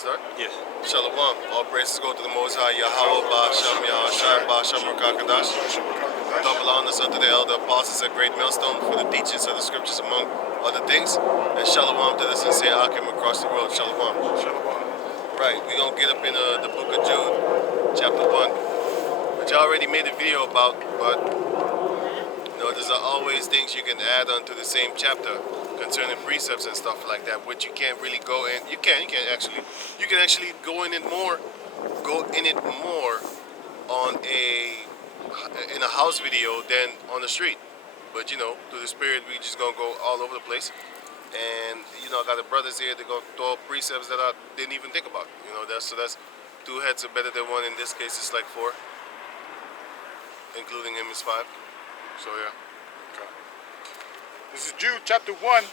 Start? Yes. Shalom. All praises go to the Most High Yahweh, Ba'Shem, Yahushua, Ba'Shem, Rakakadash. Double honors unto the elder apostles at Great Millstone for the teachings of the scriptures among other things. And shalom to the sincere Akim across the world. Shalom. Right, we're going to get up in the book of Jude, chapter 1, which I already made a video about, but there's always things you can add onto the same chapter concerning precepts and stuff like that, which you can't really go in. You can actually go in it more on in a house video than on the street. But through the spirit, we just gonna go all over the place. And I got the brothers here that go throw up precepts that I didn't even think about. That's two heads are better than one. In this case, it's like four, including him is five. So yeah. Okay. This is Jude chapter 1,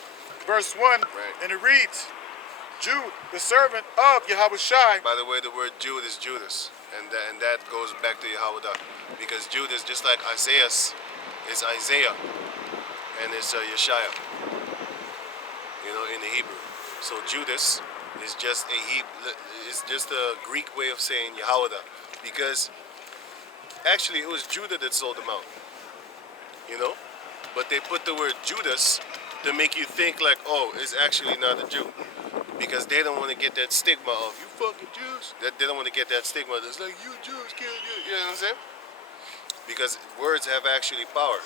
verse 1, Right. and it reads, Jude, the servant of Yahushua. By the way, the word Jude is Judas, and that goes back to Yahweh, because Jude is just like Isaiah is Isaiah, and it's Yeshaya, in the Hebrew. So Judas is just a Greek way of saying Yahweh, because actually it was Judah that sold them out. But they put the word Judas to make you think like, oh, it's actually not a Jew, because they don't want to get that stigma of you fucking Jews. They don't want to get that stigma that's like, you Jews kill you. You know what I'm saying? Because words have actually power.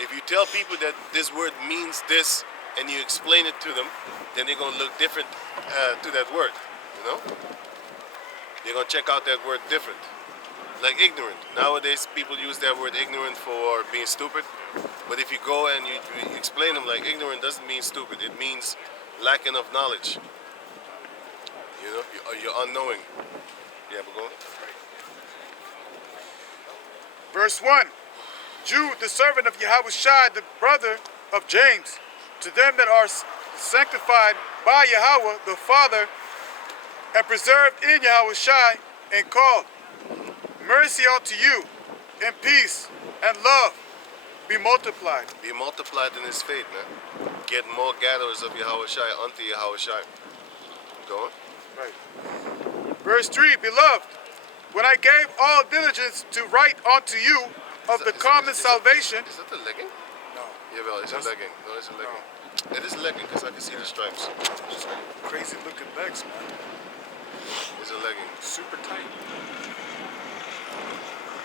If you tell people that this word means this and you explain it to them, then they're gonna look different to that word. They're gonna check out that word different. Like ignorant. Nowadays, people use that word ignorant for being stupid. But if you go and you explain them like ignorant doesn't mean stupid. It means lacking of knowledge. You're unknowing. Yeah, but go on. Verse 1, Jude, the servant of Yahushua, the brother of James, to them that are sanctified by Yahweh, the Father, and preserved in Yahushua, and called, mercy unto you, and peace, and love be multiplied. Be multiplied in his faith, man. Get more gatherers of Yahushua unto Yahushua. Go on. Right. Verse 3, beloved, when I gave all diligence to write unto you of the common salvation. Is that the legging? No. Yeah, well, it's a legging. No, it's a legging. No. It is a legging because I can see the stripes. Just crazy looking legs, man. It's a legging. Super tight.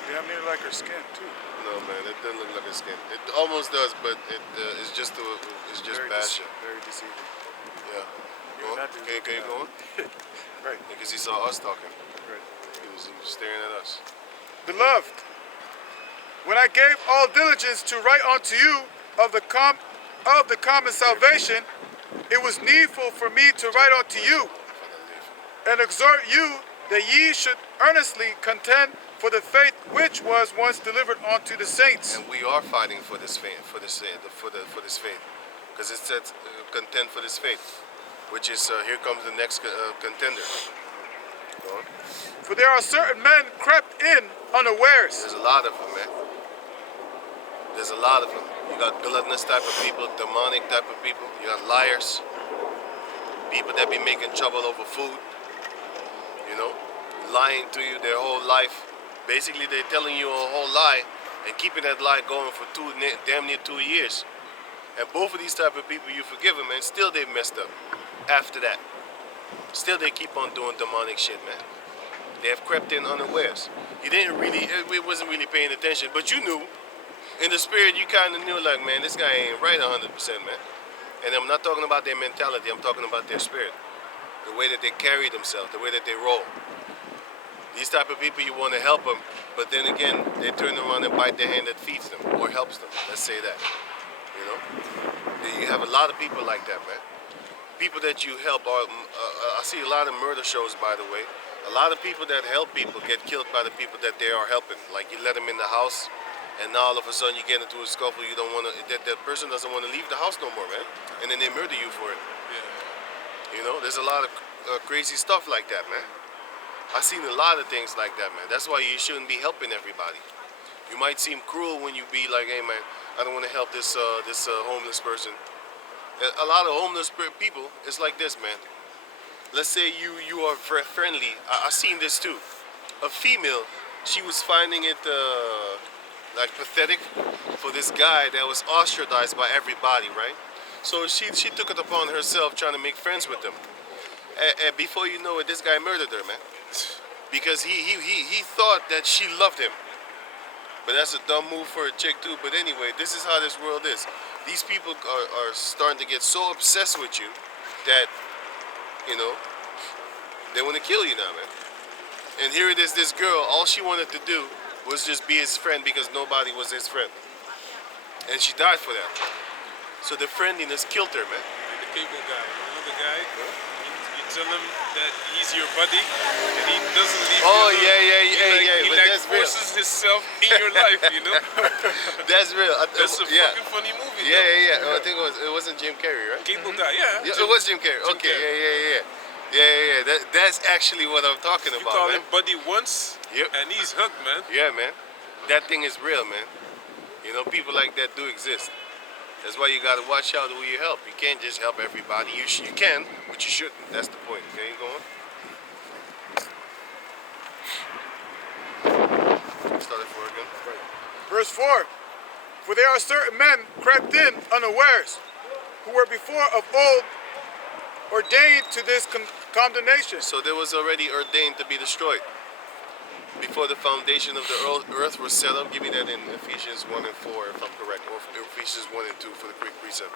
Damn near like her skin too. No, man, it doesn't look like her skin. It almost does, but it's just fashion. Very deceiving. Yeah. Go on. Can you go on? Right. Because he saw us talking. Right. He was staring at us. Beloved, when I gave all diligence to write unto you of the common salvation, it was needful for me to write unto you and exhort you that ye should earnestly contend for the faith which was once delivered unto the saints. And we are fighting for this faith, for this faith, because it says contend for this faith, which is here comes the next contender. Go on. For there are certain men crept in unawares. There's a lot of them, man. There's a lot of them. You got gluttonous type of people, demonic type of people. You got liars, people that be making trouble over food. Lying to you their whole life. Basically, they're telling you a whole lie and keeping that lie going for damn near 2 years. And both of these type of people, you forgive them, and still they messed up after that. Still they keep on doing demonic shit, man. They have crept in unawares. You didn't really, it wasn't really paying attention, but you knew. In the spirit, you kind of knew, like, man, this guy ain't right 100%, man. And I'm not talking about their mentality, I'm talking about their spirit. The way that they carry themselves, the way that they roll. These type of people, you want to help them, but then again, they turn around and bite the hand that feeds them or helps them. Let's say that. You have a lot of people like that, man. People that you help are. I see a lot of murder shows, by the way. A lot of people that help people get killed by the people that they are helping. Like you let them in the house, and now all of a sudden you get into a scuffle. You don't want to. That person doesn't want to leave the house no more, man. And then they murder you for it. Yeah. There's a lot of crazy stuff like that, man. I've seen a lot of things like that, man. That's why you shouldn't be helping everybody. You might seem cruel when you be like, hey, man, I don't want to help this homeless person. A lot of homeless people, it's like this, man. let's say you are very friendly. I seen this too. A female, she was finding it like pathetic for this guy that was ostracized by everybody, right? So she took it upon herself trying to make friends with him. And before you know it, this guy murdered her, man, because he thought that she loved him. But that's a dumb move for a chick too. But anyway, this is how this world is. These people are starting to get so obsessed with you that, you know, they want to kill you now, man. And here it is, this girl, all she wanted to do was just be his friend because nobody was his friend. And she died for that. So the friendliness killed her, man. The cable guy, you know the guy? You tell him that he's your buddy and he doesn't leave you Oh, alone. yeah. He But like that's real. forces himself in your life, you know? That's real. That's a Yeah. fucking funny movie. Yeah. I think it wasn't Jim Carrey, right? Cable guy, yeah. Yeah, it was Jim Carrey. Jim Okay, Carrey. yeah. That's actually what I'm talking You about, call man. him buddy once Yep. and he's hooked, man. Yeah, man. That thing is real, man. You know, people like that do exist. That's why you gotta watch out who you help. You can't just help everybody. You can, but you shouldn't. That's the point. Okay, you going? Start it for again. Verse 4. For there are certain men crept in unawares, who were before of old ordained to this condemnation. So there was already ordained to be destroyed. Before the foundation of the earth was set up, give me that in Ephesians 1 and 4, if I'm correct, or Ephesians 1 and 2 for the Greek precept.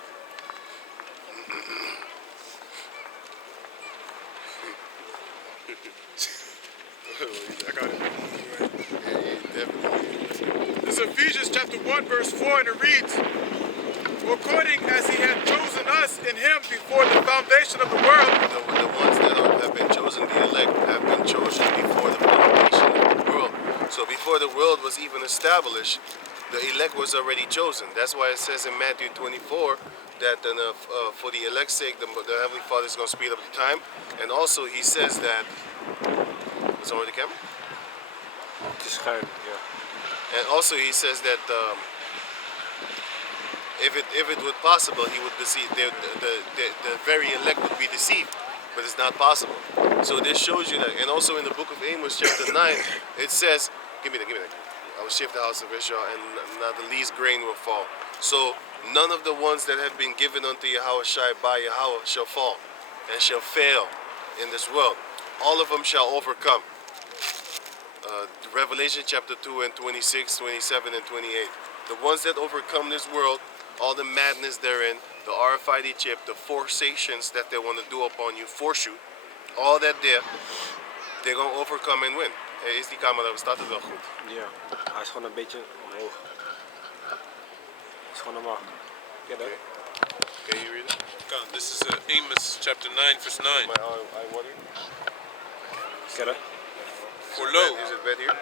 I got it. Yeah, definitely. This is Ephesians chapter 1, verse 4, and it reads, "For according as he had chosen us in him before the foundation of the world." The ones that have been chosen, the elect, have been chosen before the foundation of the world. So before the world was even established, the elect was already chosen. That's why it says in Matthew 24 that for the elect's sake, the Heavenly Father is going to speed up the time. And also he says that, is on the camera? Schuin, yeah. And also he says that if it were possible, he would deceive, the very elect would be deceived, but it's not possible. So this shows you that. And also in the book of Amos chapter 9, it says, give me that. I will shift the house of Israel, and not the least grain will fall. So none of the ones that have been given unto Yahweh Shai by Yahweh shall fall and shall fail in this world. All of them shall overcome. Revelation chapter 2 and 26, 27 and 28. The ones that overcome this world, all the madness therein, the RFID chip, the forsations that they want to do upon you, force you, all that they're going to overcome and win. Is die camera, staat het wel goed? Ja, hij is gewoon een beetje omhoog. Het is gewoon omhoog. Get that? Can you read it? This is Amos chapter 9, verse 9. My eye watering? Get that? For lo, Is it bad here?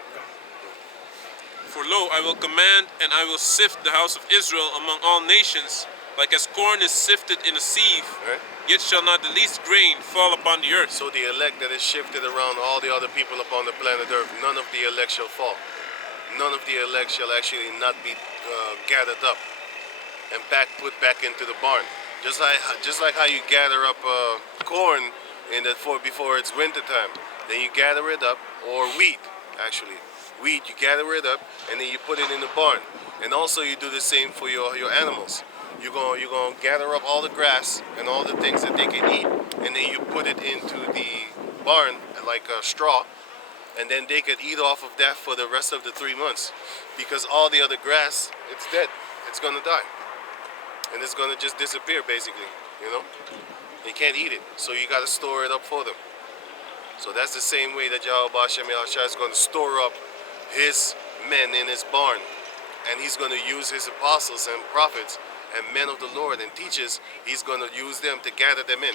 For lo, I will command and I will sift the house of Israel among all nations, like as corn is sifted in a sieve, Right? yet shall not the least grain fall upon the earth. So the elect that is shifted around all the other people upon the planet Earth, none of the elect shall fall. None of the elect shall actually not be gathered up and put back into the barn. Just like how you gather up corn before it's winter time. Then you gather it up, or wheat actually. Wheat, you gather it up and then you put it in the barn. And also you do the same for your animals. You're gonna gather up all the grass and all the things that they can eat, and then you put it into the barn like straw, and then they could eat off of that for the rest of the 3 months, because all the other grass, it's dead. It's gonna die, and it's gonna just disappear basically. You know, you can't eat it, so you gotta store it up for them. So that's the same way that Yahweh Hashem Yahushua is going to store up his men in his barn, and he's going to use his apostles and prophets and men of the Lord and teachers. He's going to use them to gather them in.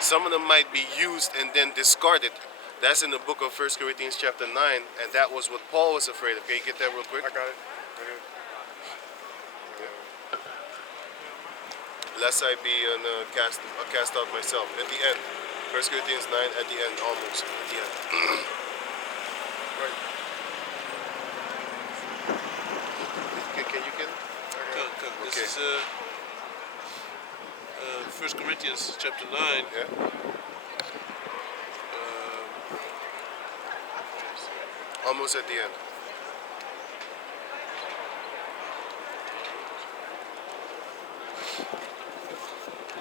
Some of them might be used and then discarded. That's in the book of 1 Corinthians chapter 9, and that was what Paul was afraid of. Can you get that real quick? I got it. Lest I be cast out myself. At the end, 1 Corinthians 9, at the end, almost at the end. Right. Can you get it? This Okay. is 1 Corinthians chapter 9, Yeah. almost at the end.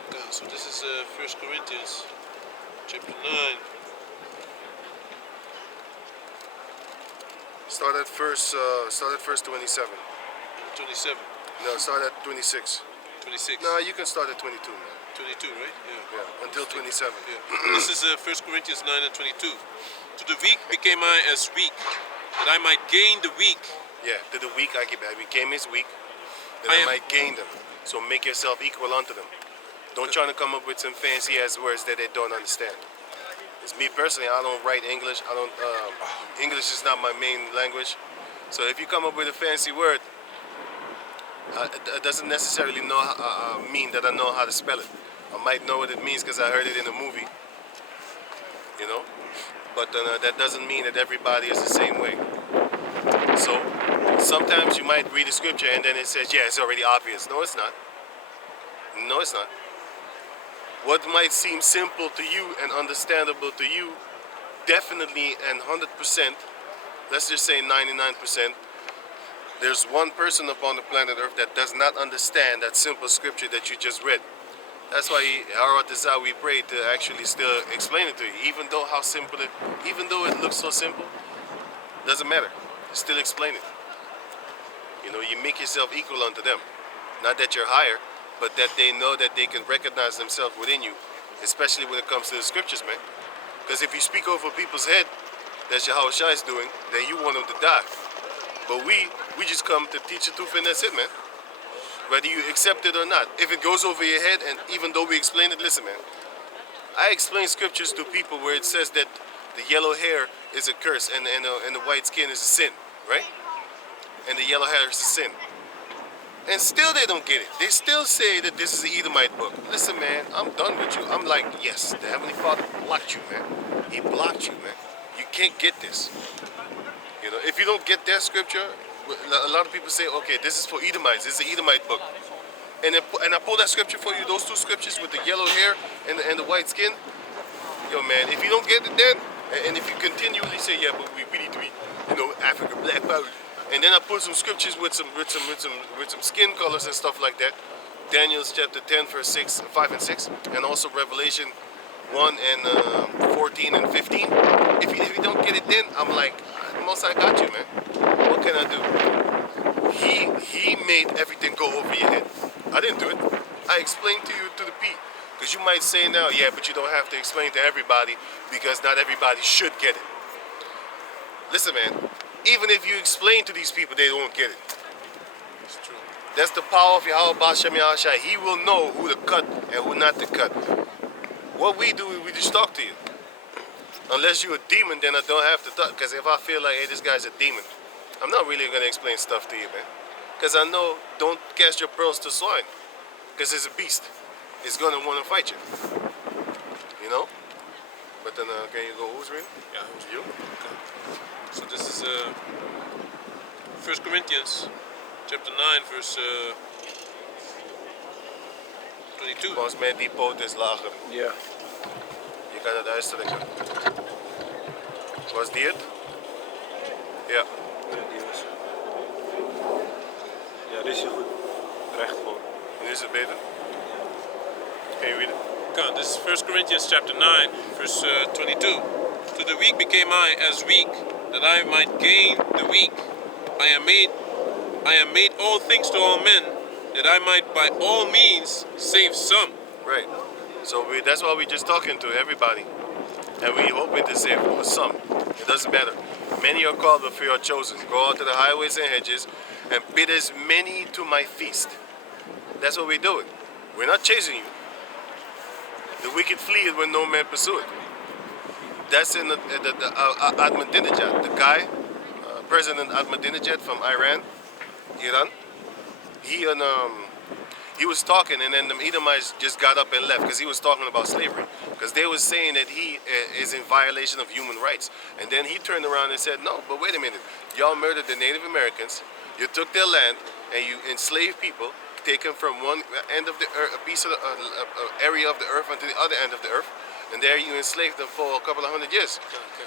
Okay, so this is 1 Corinthians chapter 9. Start at verse 27. 27. No, start at 26. 26. No, you can start at 22, man. 22, right? Yeah. Yeah, until 27. Yeah. This is 1 Corinthians 9 and 22. To the weak became I as weak, that I might gain the weak. Yeah, to the weak I became his weak, that I I am- might gain them. So make yourself equal unto them. Don't try to come up with some fancy ass words that they don't understand. It's me personally, I don't write English. English is not my main language. So if you come up with a fancy word, it doesn't necessarily mean that I know how to spell it. I might know what it means because I heard it in a movie, you know? But that doesn't mean that everybody is the same way. So sometimes you might read a scripture and then it says, yeah, it's already obvious. No, it's not. No, it's not. What might seem simple to you and understandable to you, definitely and 100%, let's just say 99%, there's one person upon the planet Earth that does not understand that simple scripture that you just read. That's why we pray to actually still explain it to you, even though it looks so simple, doesn't matter. Still explain it. You know, you make yourself equal unto them. Not that you're higher, but that they know that they can recognize themselves within you, especially when it comes to the scriptures, man. Because if you speak over people's head, that's how Shai is doing, then you want them to die. But we just come to teach the truth, and that's it, man. Whether you accept it or not. If it goes over your head, and even though we explain it, listen, man. I explain scriptures to people where it says that the yellow hair is a curse and the white skin is a sin, right? And the yellow hair is a sin. And still they don't get it. They still say that this is the Edomite book. Listen, man, I'm done with you. I'm like, yes, the Heavenly Father blocked you, man. He blocked you, man. You can't get this. You know, if you don't get that scripture, a lot of people say, okay, this is for Edomites. This is the Edomite book. And I pull that scripture for you, those two scriptures with the yellow hair and the white skin. Yo, man, if you don't get it then, and if you continually say, yeah, but we need to be, African black power. And then I put some scriptures with some skin colors and stuff like that. Daniel's chapter 10, verse 5 and 6, and also Revelation 1 and 14 and 15. If you don't get it then, I'm like, most I got you, man. What can I do? He made everything go over your head. I didn't do it. I explained to you to the P. Because you might say now, yeah, but you don't have to explain to everybody because not everybody should get it. Listen, man. Even if you explain to these people, they won't get it. It's true. That's the power of Yahweh Bashem Yahushai. He will know who to cut and who not to cut. What we do is we just talk to you. Unless you're a demon, then I don't have to talk. Because if I feel like, hey, this guy's a demon, I'm not really going to explain stuff to you, man. Because I know, don't cast your pearls to swine. Because it's a beast. It's going to want to fight you. You know? But then, can you go, who's reading? Yeah, You? okay. So this is 1 Corinthians chapter 9, verse 22. Als mijn die poot is lager. Ja. Je kan het uitstrekken. Was die het? Ja. Ja, die was. Ja, dit is heel goed. Recht gewoon. Nu is het beter. Can you read it? Okay, this is 1 Corinthians chapter 9, verse 22. To the weak became I as weak, that I might gain the weak. I am made all things to all men, that I might by all means save some. Right. So that's why we're just talking to everybody. And we hoping to save some. It doesn't matter. Many are called, but few are chosen. Go out to the highways and hedges and bid as many to my feast. That's what we're doing. We're not chasing you. The wicked flee when no man pursue it. That's in the Ahmadinejad, the guy, President Ahmadinejad from Iran. He was talking, and then the Edomites just got up and left because he was talking about slavery. Because they were saying that he is in violation of human rights. And then he turned around and said, no, but wait a minute. Y'all murdered the Native Americans. You took their land, and you enslaved people, taken from one end of the earth, a piece of the area of the earth, onto the other end of the earth. And there you enslaved them for a couple of hundred years.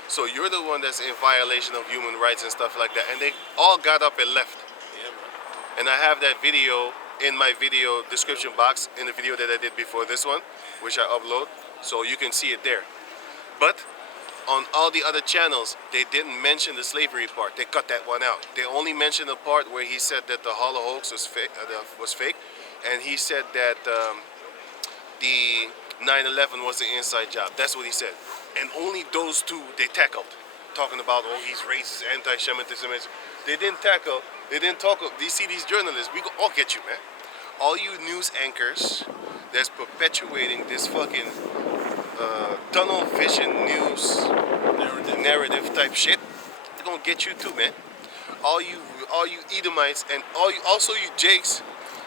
So you're the one that's in violation of human rights and stuff like that. And they all got up and left. Yeah, man. And I have that video in my video description box in the video that I did before this one, which I upload. So you can see it there. But on all the other channels, they didn't mention the slavery part. They cut that one out. They only mentioned the part where he said that the Holocaust was fake, and he said that the 9/11 was an inside job. That's what he said. And only those two they tackled, talking about, oh, he's racist, anti-Semitism. They didn't tackle. They didn't talk. You see these journalists, we all get you, man. All you news anchors that's perpetuating this fucking tunnel vision news narrative type shit, they're gonna get you too, man. All you Edomites and also you Jakes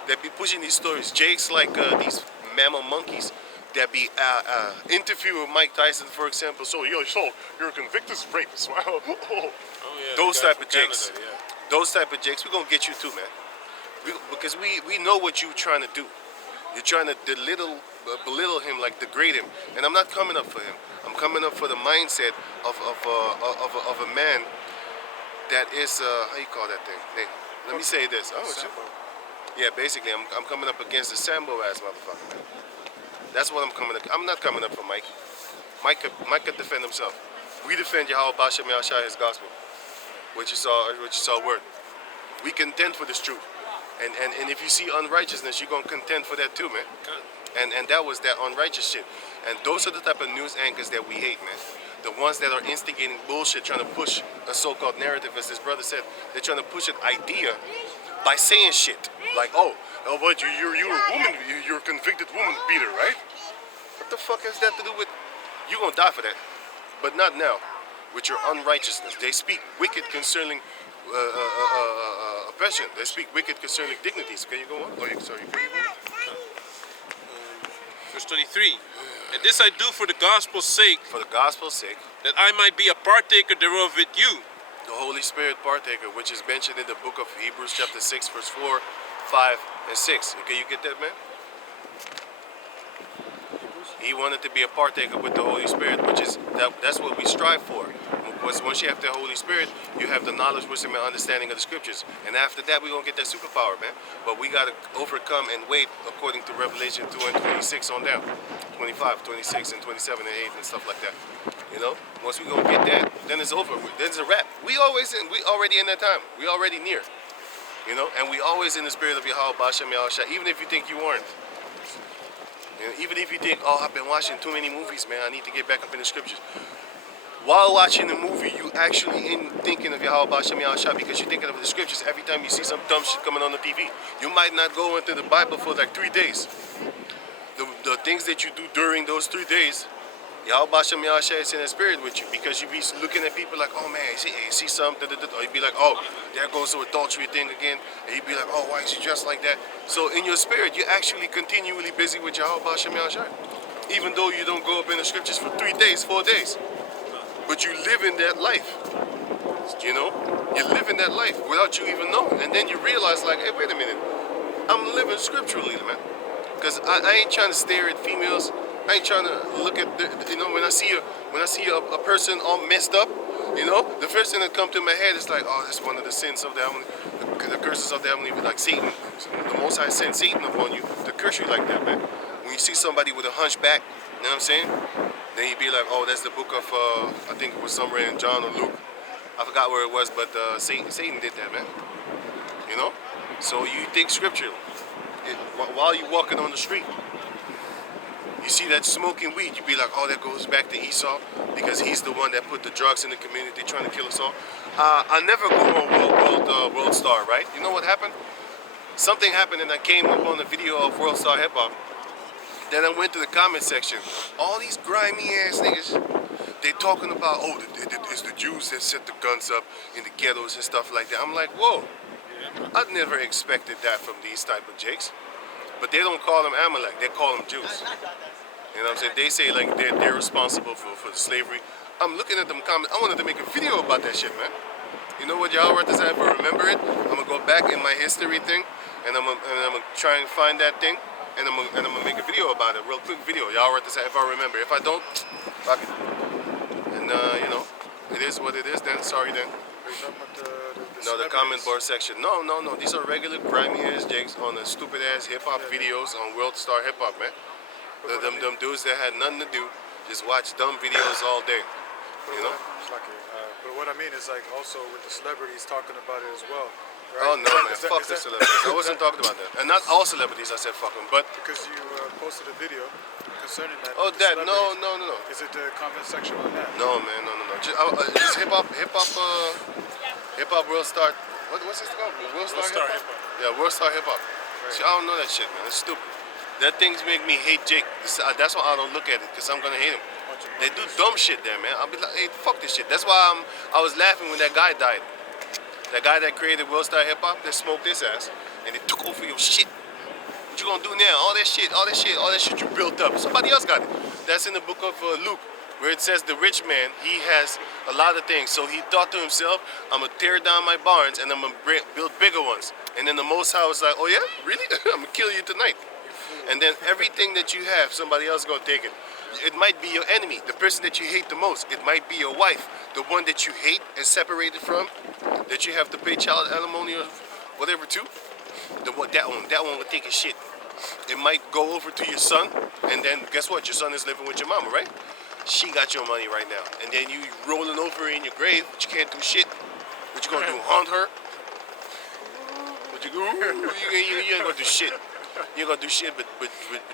that be pushing these stories. Jakes like these mammal monkeys that be interviewing Mike Tyson, for example. So you're a convicted rapist. Wow. Oh, yeah, Those the guy type of from Jakes. Canada, yeah. Those type of Jakes, we're gonna get you too, man. Because we know what you're trying to do. You're trying to belittle him, like degrade him. And I'm not coming up for him. I'm coming up for the mindset of a man that is how you call that thing? Hey, let me say this. Oh, shit. Yeah, basically, I'm coming up against the Sambo ass motherfucker, man. That's what I'm coming up. I'm not coming up for Mike. Mike could defend himself. We defend Yahweh Bashem Yahshai, his gospel, which is our word. We contend for this truth. And if you see unrighteousness, you're gonna contend for that too, man. And that was that unrighteous shit. And those are the type of news anchors that we hate, man. The ones that are instigating bullshit, trying to push a so-called narrative, as this brother said. They're trying to push an idea by saying shit like, oh, but you're a woman, you're a convicted woman beater, right? What the fuck has that to do with? You're gonna die for that, but not now. With your unrighteousness, they speak wicked concerning oppression. They speak wicked concerning dignities. Can you go on? Oh, sorry. Can you go on? Verse 23. And this I do for the gospel's sake, For the gospel's sake, that I might be a partaker thereof with you. the Holy Spirit partaker, which is mentioned in the book of Hebrews chapter 6, verse 4, 5, and 6. Can you get that, man? He wanted to be a partaker with the Holy Spirit, which is that's what we strive for. Once you have the Holy Spirit, you have the knowledge, wisdom, and understanding of the scriptures. And after that, we're going to get that superpower, man. But we got to overcome and wait according to Revelation 2 and 26 on down. 25, 26, and 27, and 8, and stuff like that. You know? Once we going to get that, then it's over. Then it's a wrap. We already in that time. We already near. You know? And we always in the spirit of Yahweh, Bashem, Yahushua, even if you think you weren't. You know, even if you think, oh, I've been watching too many movies, man, I need to get back up in the scriptures. While watching the movie, you actually in thinking of Yahweh Bashem Yahushua because you're thinking of the scriptures every time you see some dumb shit coming on the TV. You might not go into the Bible for like 3 days. The things that you do during those 3 days, Yahweh Bashem Yahushua is in the spirit with you because you be looking at people like, oh man, you see something, or you'd be like, oh, there goes the adultery thing again, and you'd be like, oh, why is he dressed like that? So in your spirit, you're actually continually busy with Yahweh Bashem Yahushua, even though you don't go up in the scriptures for 3 days, 4 days. But you live in that life, you know? You live in that life without you even knowing. And then you realize like, hey, wait a minute. I'm living scripturally, man. Because I ain't trying to stare at females. I ain't trying to look at, you know, when I see a person all messed up, you know, the first thing that comes to my head is like, oh, that's one of the sins of the heavenly, the curses of the heavenly, like Satan. The Most High sent Satan upon you to curse you like that, man. When you see somebody with a hunchback, you know what I'm saying? Then you'd be like, oh, that's the book of, I think it was somewhere in John or Luke. I forgot where it was, but Satan did that, man. You know? So you think scripturally. While you're walking on the street, you see that smoking weed, you'd be like, oh, that goes back to Esau because he's the one that put the drugs in the community trying to kill us all. I never go on World Star, right? You know what happened? Something happened and I came up on the video of World Star Hip Hop. Then I went to the comment section. All these grimy ass niggas, they talking about, oh, it's the Jews that set the guns up in the ghettos and stuff like that. I'm like, whoa, I'd never expected that from these type of jakes. But they don't call them Amalek, they call them Jews. You know what I'm saying? They say like they're responsible for the slavery. I'm looking at them comments. I wanted to make a video about that shit, man. You know what, y'all does I ever remember it? I'm gonna go back in my history thing and I'm gonna try and find that thing. and I'm gonna make a video about it, real quick video. Y'all write this out if I remember. If I don't, fuck it. And you know, it is what it is. Then sorry then. Are you talking about the No, the comment celebrities? board section. No. These are regular grimy ass jakes on the stupid ass hip hop videos on World Star Hip Hop, man. Them dudes that had nothing to do, just watch dumb videos all day. You know? But what I mean is like also with the celebrities talking about it as well. Right? Oh no, man, Is that- fuck is the that- celebrities. I wasn't talking about that, and not all celebrities. I said fuck them, but Because you posted a video concerning that. oh, with the that celebrities. no. Is it the comment section on that? No, man, no. Just hip hop World Star. What's this called? World Star Star Hip Hop. Hip Hop. Yeah, World Star Hip Hop. See, I don't know that shit, man. It's stupid. That things make me hate Jake. That's why I don't look at it, because I'm gonna hate him. They do dumb shit there, man. I'll be like, hey, fuck this shit. That's why I was laughing when that guy died. That guy that created World Star Hip Hop, that smoked his ass, and they took over your shit. What you gonna do now? All that shit you built up. Somebody else got it. That's in the book of Luke, where it says the rich man, he has a lot of things. So he thought to himself, I'm gonna tear down my barns and I'm gonna build bigger ones. And then the Most High was like, oh yeah, really? I'm gonna kill you tonight. And then everything that you have, somebody else gonna take it. It might be your enemy, the person that you hate the most. It might be your wife, the one that you hate and separated from, that you have to pay child alimony or whatever to. That one would take a shit. It might go over to your son, and then guess what? Your son is living with your mama, right? She got your money right now, and then you rolling over in your grave, but you can't do shit. What you gonna do? Haunt her? What you you ain't gonna do shit. You ain't gonna do shit, but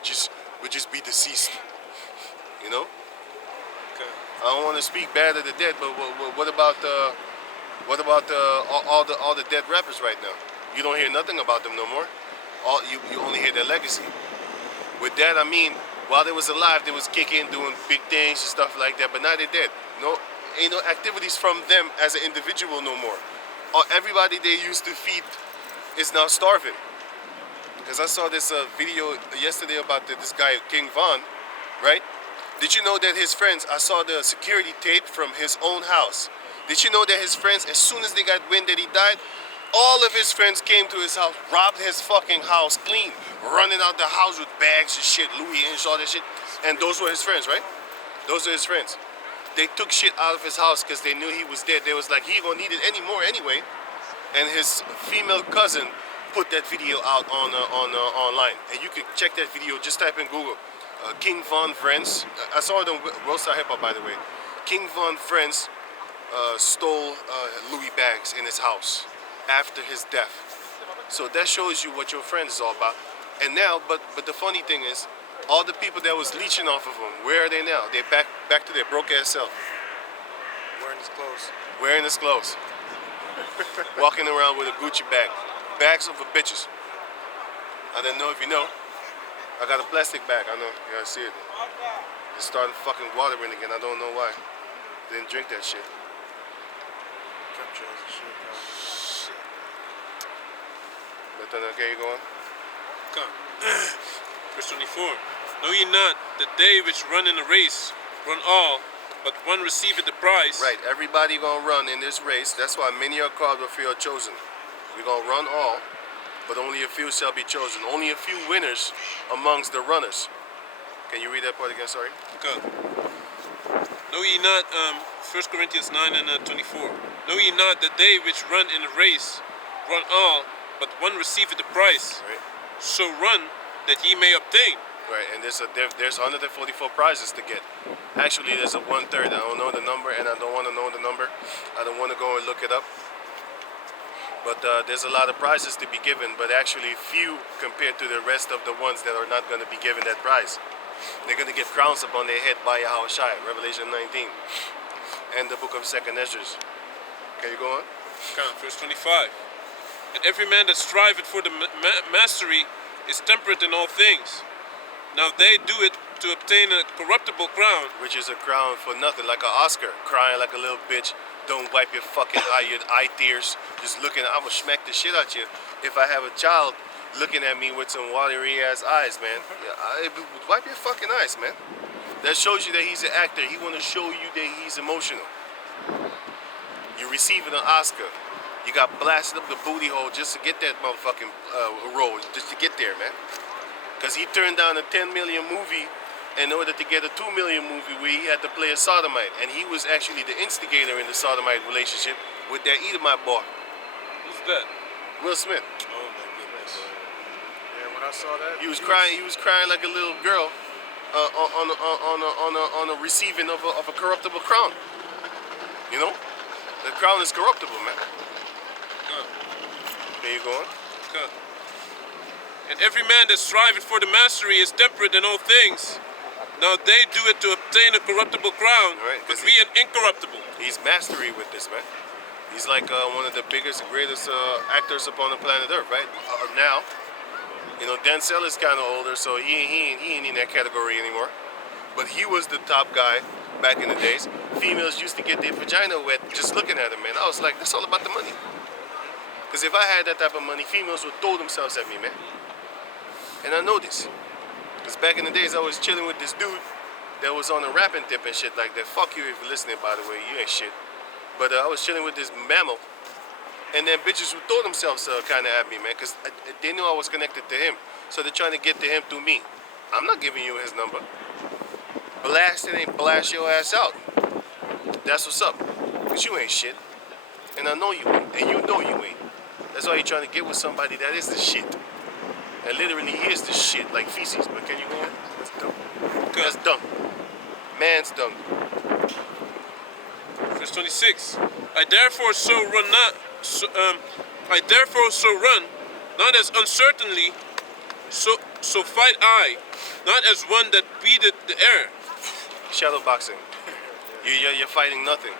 just be deceased. You know? Okay. I don't want to speak bad of the dead, but what about all the dead rappers right now? You don't hear nothing about them no more. You only hear their legacy. With that, I mean, while they was alive, they was kicking, doing big things and stuff like that. But now they're dead. No, ain't no activities from them as an individual no more. Everybody they used to feed is now starving. Because I saw this video yesterday about this guy King Von, right? Did you know that his friends, I saw the security tape from his own house. Did you know that his friends, as soon as they got wind that he died, all of his friends came to his house, robbed his fucking house clean, running out the house with bags and shit, Louis and all that shit. And those were his friends, right? Those are his friends. They took shit out of his house because they knew he was dead. They was like, he ain't gonna need it anymore anyway. And his female cousin put that video out on online. And you can check that video, just type in Google. King Von Friends. I saw it on World Star Hip Hop, by the way. King Von Friends stole Louis bags in his house after his death. So that shows you what your friend is all about. And now, but the funny thing is, all the people that was leeching off of him, where are they now? They're back to their broke ass self. Wearing his clothes. Wearing his clothes. Walking around with a Gucci bag. Bags of bitches. I don't know if you know. I got a plastic bag, I know, you gotta see it. It's starting fucking watering again, I don't know why. Didn't drink that shit. Chemtrails and shit. But then, okay, you going? Okay. Verse 24. Know ye not that they which run in a race run all, but one receiveth the prize? Right, everybody gonna run in this race. That's why many are called but few are chosen. We're gonna run all, but only a few shall be chosen. Only a few winners amongst the runners. Can you read that part again, sorry? Okay. Know ye not, 1 Corinthians 9 and 24. Know ye not that they which run in a race run all, but one receiveth the prize? Right. So run that ye may obtain. Right, and there's 144 prizes to get. Actually, there's a 1/3. I don't know the number, and I don't want to know the number. I don't want to go and look it up. But there's a lot of prizes to be given, but actually few compared to the rest of the ones that are not going to be given that prize. They're going to get crowns upon their head by Yahushua, Revelation 19, and the book of 2nd Ezra. Can you go on? Okay, verse 25. And every man that striveth for the mastery is temperate in all things. Now they do it to obtain a corruptible crown. Which is a crown for nothing, like an Oscar, crying like a little bitch. Don't wipe your fucking your eye tears. Just looking, I will smack the shit out you if I have a child looking at me with some watery ass eyes, man. Yeah, wipe your fucking eyes, man. That shows you that he's an actor. He want to show you that he's emotional. You're receiving an Oscar. You got blasted up the booty hole just to get that motherfucking role, just to get there, man. Because he turned down a 10 million movie in order to get a 2 million movie where he had to play a sodomite. And he was actually the instigator in the sodomite relationship with that Edomite boy, Who's that? Will Smith. Oh my goodness. Yeah, when I saw that, He was crying like a little girl on a receiving of a corruptible crown. You know? The crown is corruptible, man. Good. There you go. Good. And every man that striveth for the mastery is temperate in all things. Now they do it to obtain a corruptible crown, Right, but 'cause we an incorruptible. He's mastery with this, man. He's like one of the biggest, greatest actors upon the planet Earth, right? Now, you know, Denzel is kind of older, so he ain't in that category anymore. But he was the top guy back in the days. Females used to get their vagina wet just looking at him, man. I was like, that's all about the money. Because if I had that type of money, females would throw themselves at me, man. And I know this. Because back in the days, I was chilling with this dude that was on a rapping tip and shit like that. Fuck you if you're listening, by the way. You ain't shit. But I was chilling with this mammal. And then bitches would throw themselves kind of at me, man. Because they knew I was connected to him. So they're trying to get to him through me. I'm not giving you his number. Blast it ain't blast your ass out. That's what's up. Because you ain't shit. And I know you ain't. And you know you ain't. That's why you're trying to get with somebody that is the shit. And literally he is the shit, like feces. But can you go on? That's dumb. That's dumb. Man's dumb. Verse 26. I therefore so run not as uncertainly, so fight I, not as one that beateth the air. Shadow boxing. You're fighting nothing.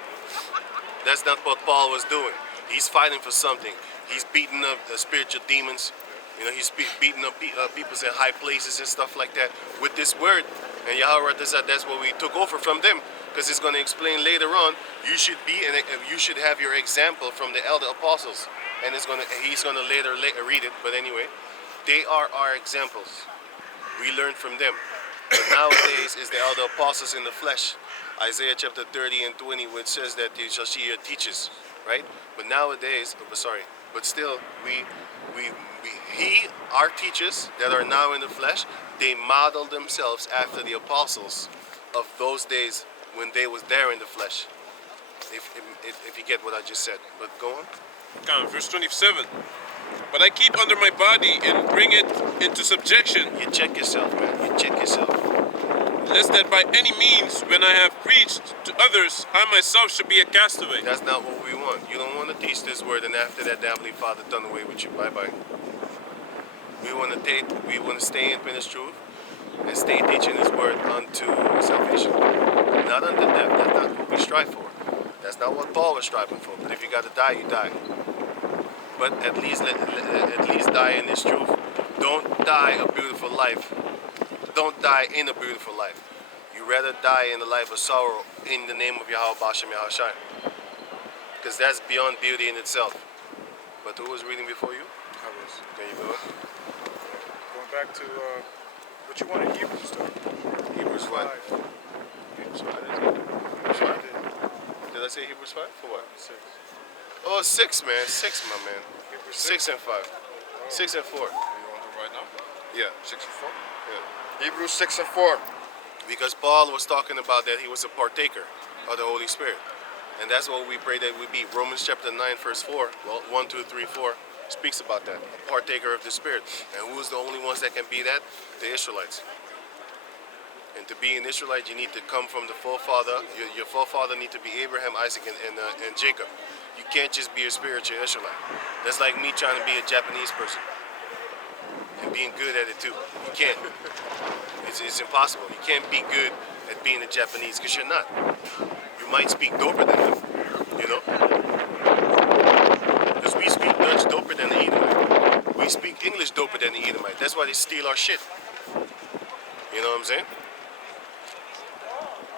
That's not what Paul was doing. He's fighting for something. He's beating up the spiritual demons. You know, he's beating up people in high places and stuff like that with this word. And Yahweh said that's what we took over from them. Because it's going to explain later on, you should have your example from the elder apostles. And he's going to later read it. But anyway, they are our examples. We learn from them. But nowadays is the elder apostles in the flesh. Isaiah chapter 30 and 20, which says that you shall see your teachers, right? But nowadays, but still, our teachers that are now in the flesh, they model themselves after the apostles of those days when they was there in the flesh. If you get what I just said. But go on. Come, verse 27. But I keep under my body and bring it into subjection, You check yourself, man. You check yourself. lest that by any means, when I have preached to others, I myself should be a castaway. That's not what we want. You don't want to teach this word, and after that, the Heavenly Father done away with you. Bye bye. We want to stay in Penance Truth and stay teaching His word unto salvation, not unto death. That's not what we strive for. That's not what Paul was striving for. But if you got to die, you die. But at least die in this truth. Don't die a beautiful life. Don't die in a beautiful life. You rather die in the life of sorrow in the name of Yahweh Bashem Yahushai. Because that's beyond beauty in itself. But who was reading before you? I was There you go. going back to what you wanted Hebrews to. Hebrews 5. 5. Hebrews 5. Hebrews 5? Did I say Hebrews 5? For what? 6. Oh, 6, man. 6, my man. Hebrews 6 and 5. 6 and 4. You want to right now? Yeah. 6 and 4? Yeah. Hebrews 6 and 4. Because Paul was talking about that he was a partaker of the Holy Spirit. And that's what we pray that we be. Romans chapter 9, verse 4, well, 1, 2, 3, 4 speaks about that. A partaker of the Spirit. And who's the only ones that can be that? The Israelites. And to be an Israelite, you need to come from the forefather. Your forefather need to be Abraham, Isaac, and Jacob. You can't just be a spiritual Israelite. That's like me trying to be a Japanese person. And being good at it too. You can't. It's impossible. You can't be good at being a Japanese because you're not. You might speak doper than them, you know? Because we speak Dutch doper than the Edomite. We speak English doper than the Edomite. That's why they steal our shit. You know what I'm saying?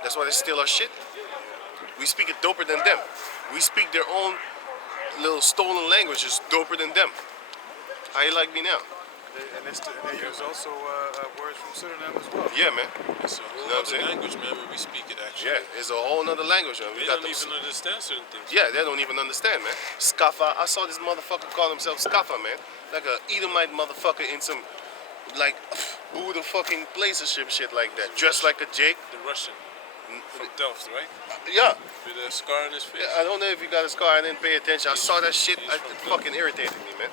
That's why they steal our shit. We speak it doper than them. We speak their own little stolen languages doper than them. How you like me now? And they use also words from Suriname as well. Yeah, man. It's a whole You know what I'm other saying? language, man, when we speak it actually. Yeah, it's a whole nother language, man. They don't even understand certain things. Yeah, they don't even understand, man. Scaffa. I saw this motherfucker call himself Scaffa, man. Like a Edomite motherfucker in some, like, Who the fucking plays a shit like that? Dressed like a Jake? The Russian from Delft, right? Yeah. With a scar on his face. I don't know if you got a scar. I didn't pay attention. I saw that shit. he's It from fucking irritated me, man.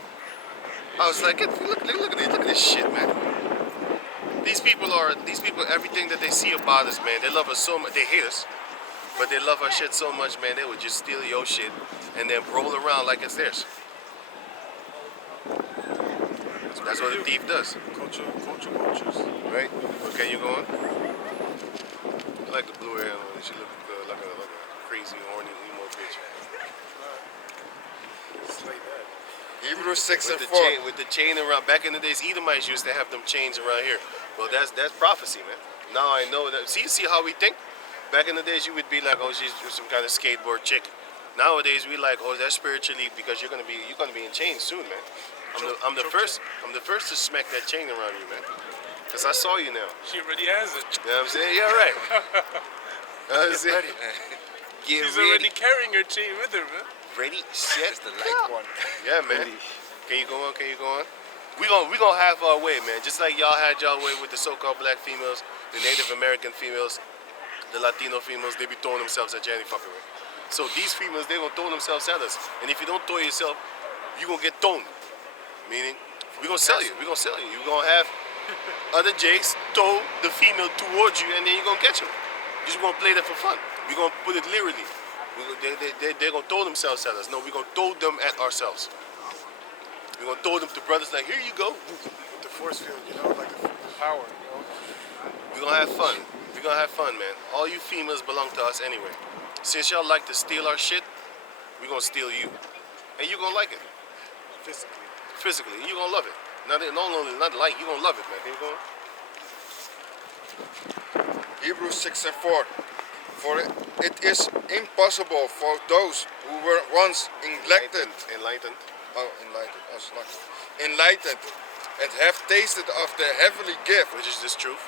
I was like, look at this shit, man. These people, everything that they see about us, man, they love us so much. They hate us, but they love our shit so much, man, they would just steal your shit and then roll around like it's theirs. That's what a thief does. Cultures. Right? Okay, you going? I like the blue hair on. She look like a crazy, horny, emo bitch. Slay that. Hebrews 6 and 4. With the chain around. Back in the days, Edomites used to have them chains around here. Well, that's prophecy, man. Now I know that. See how we think? Back in the days, you would be like, oh, she's some kind of skateboard chick. Nowadays, we like, oh, that's spiritually because you're gonna be in chains soon, man. I'm the first to smack that chain around you, man. Cause I saw you now. She already has it. You know what I'm saying? Yeah, right. Get ready. Get She's ready. already carrying her chain with her, man. Ready, set, The light one. Yeah, man. Can you go on? Can you go on? We gonna have our way, man. Just like y'all had y'all way with the so-called black females, the Native American females, the Latino females. They be throwing themselves at you any fucking way. So these females, they gonna throw themselves at us. And if you don't throw yourself, you gonna get thrown. Meaning, we gonna sell you. We gonna sell you. You gonna have other jakes throw the female towards you, and then you gonna catch them. You just gonna play that for fun. We gonna put it literally. They're gonna throw themselves at us. No, we gonna throw them at ourselves. We're gonna throw them to brothers like, here you go. With the force field, you know, like the power, you know. We're gonna have fun. We're gonna have fun, man. All you females belong to us anyway. Since y'all like to steal our shit, we're gonna steal you. And you're gonna like it. Physically, you're gonna love it. Not like, you're gonna love it, man. Can you go on? Hebrews 6 and 4. For it is impossible for those who were once neglected, Enlightened. enlightened, and have tasted of the heavenly gift, Which is this truth.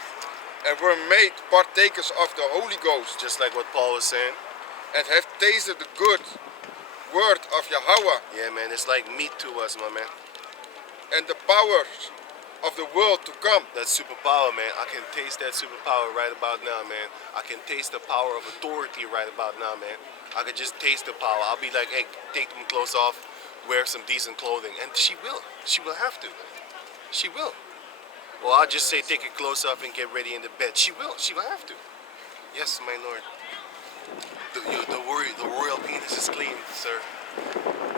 and were made partakers of the Holy Ghost, Just like what Paul was saying. and have tasted the good word of Yahweh, Yeah, man, it's like meat to us, my man. and the powers of the world to come. That superpower, man. I can taste that superpower right about now, man. I can taste the power of authority right about now, man. I could just taste the power. I'll be like, hey, take them clothes off, wear some decent clothing. And she will. She will have to. She will. Or I'll just say, take your clothes off and get ready in the bed. She will. She will have to. Yes, my lord. The royal penis is clean, sir.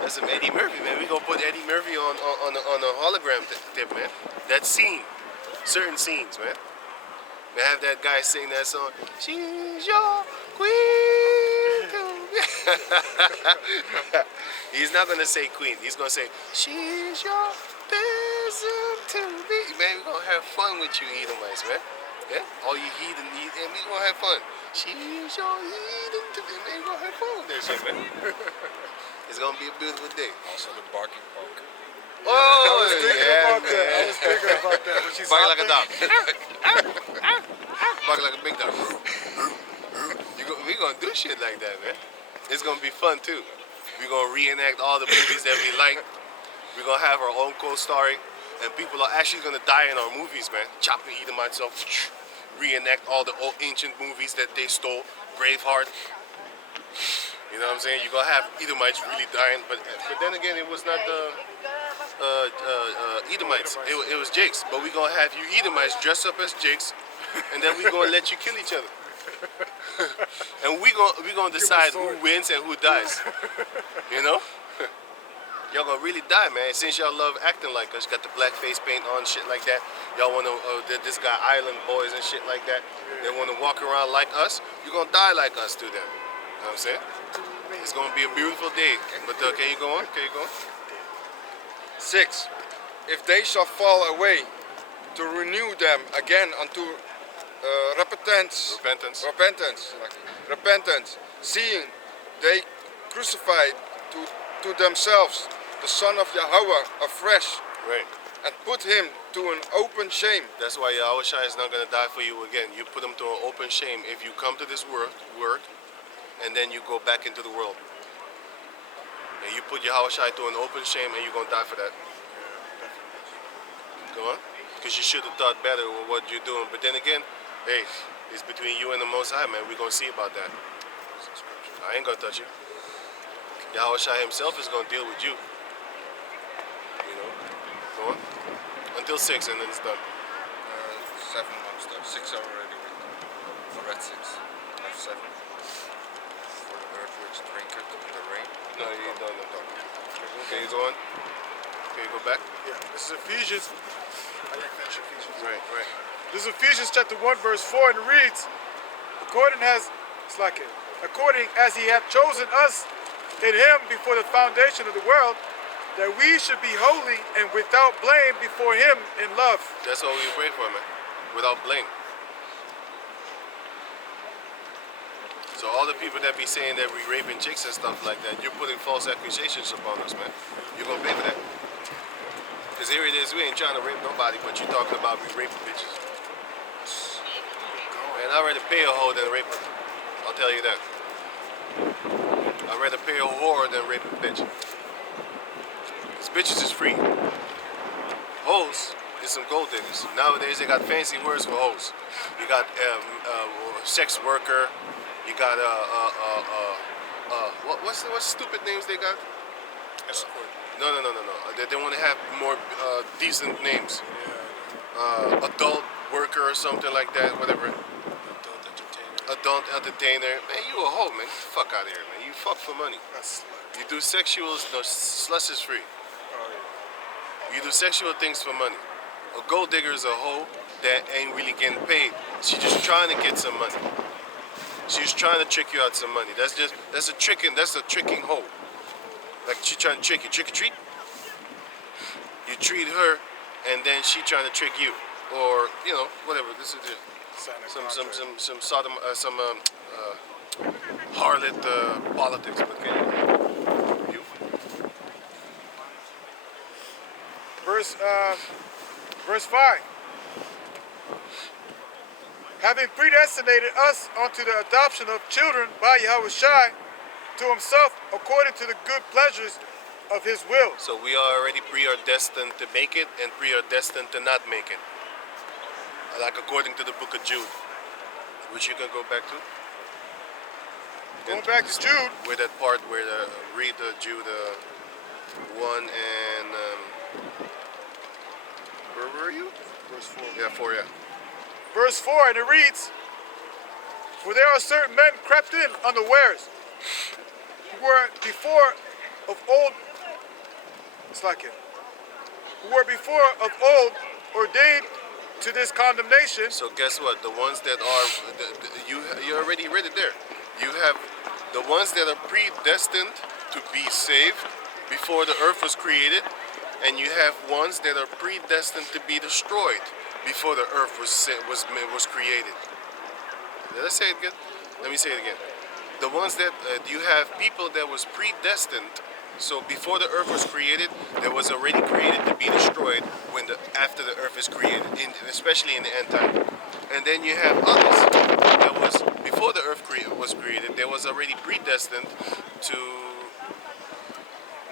That's some Eddie Murphy, man. We gonna put Eddie Murphy on a hologram tip, man. That scene, certain scenes, man. We have that guy sing that song. She's your queen. He's not gonna say queen. He's gonna say she's your person to be. Man, we gonna have fun with you, Edomites, man. Yeah, all you heathen, and we gonna have fun. She's your heathen to be. Man, we gonna have fun with that shit, man. It's gonna be a beautiful day. Also the barking punk. Oh, I was thinking yeah, about that. I man. was thinking about that when she's Bark like a dog. hopping. Bark like a big dog. We gonna do shit like that, man. It's gonna be fun too. We're gonna reenact all the movies that we like. We're gonna have our own co-starring, and people are actually gonna die in our movies, man. Chopping Edomites up, reenact all the old ancient movies that they stole. Braveheart. You know what I'm saying? You're gonna have Edomites really dying, but then again, it was not the Edomites. It was Jakes. But we're gonna have you Edomites dress up as Jakes, and then we're gonna let you kill each other. And we gonna decide who wins and who dies. You know? Y'all gonna really die, man. Since y'all love acting like us, got the black face paint on, shit like that. Y'all wanna this guy Island Boys and shit like that. They wanna walk around like us. You're gonna die like us to them. You know what I'm saying? It's gonna be a beautiful day. But can you go on? Can you go on? 6. If they shall fall away, to renew them again unto repentance, seeing they crucified to themselves the Son of Yahweh afresh, Right. and put him to an open shame. That's why Yahushua is not gonna die for you again. You put him to an open shame if you come to this word, and then you go back into the world. And you put Yahushua to an open shame, and you're gonna die for that. Go on. because you should have thought better with what you're doing. But then again, hey, it's between you and the Most High, man. We're going to see about that. I ain't going to touch you. Yahweh Shai himself is going to deal with you. You know? Go on. Until 6 and then it's done. 7 months though. 6 are already read. I read 6. I have 7. For the earth which drinketh in the rain. No, you don't. Okay, you go on. Okay, you go back. Yeah, this is Ephesians. I didn't finish Ephesians. Right. This is Ephesians chapter 1, verse 4, and it reads, according as he hath chosen us in him before the foundation of the world, that we should be holy and without blame before him in love. That's what we pray for, man. Without blame. So all the people that be saying that we raping chicks and stuff like that, you're putting false accusations upon us, man. You're gonna pay for that. Because here it is, we ain't trying to rape nobody, but you're talking about we raping bitches. Man, I'd rather pay a hoe than rape her. I'll tell you that. I'd rather pay a whore than rape a bitch. Because bitches is free. Hoes is some gold diggers. Nowadays they got fancy words for hoes. You got sex worker. You got what's stupid names they got? Escort. No. They want to have more decent names. Adult worker or something like that. Whatever. Adult entertainer. Adult entertainer. Man, you a hoe, man. Get the fuck out of here, man. You fuck for money. That's You do sexuals. No, slush is free. You do sexual things for money. A gold digger is a hoe that ain't really getting paid. She's just trying to get some money. She's trying to trick you out some money. That's a tricking hoe. Like she trying to trick you. Trick or treat. You treat her, and then she trying to trick you, or you know whatever. This is some Sodom, harlot politics. But okay. You. Verse 5. Having predestinated us unto the adoption of children by Yahweh Shai to himself according to the good pleasures of his will. So we are already predestined to make it and predestined to not make it. Like according to the book of Jude, which you can go back to. Going back to Jude. Where that part where read the Jude 1 and where were you? Verse 4. Yeah, 4, yeah. Verse 4, and it reads, for there are certain men crept in unawares, who were before of old ordained to this condemnation. So guess what? The ones that are, you already read it there. You have the ones that are predestined to be saved before the earth was created, and you have ones that are predestined to be destroyed before the earth was created. Did I say it again? Let me say it again. The ones that you have people that was predestined. So before the earth was created, there was already created to be destroyed after the earth is created, especially in the end time. And then you have others that was before the earth was created, there was already predestined to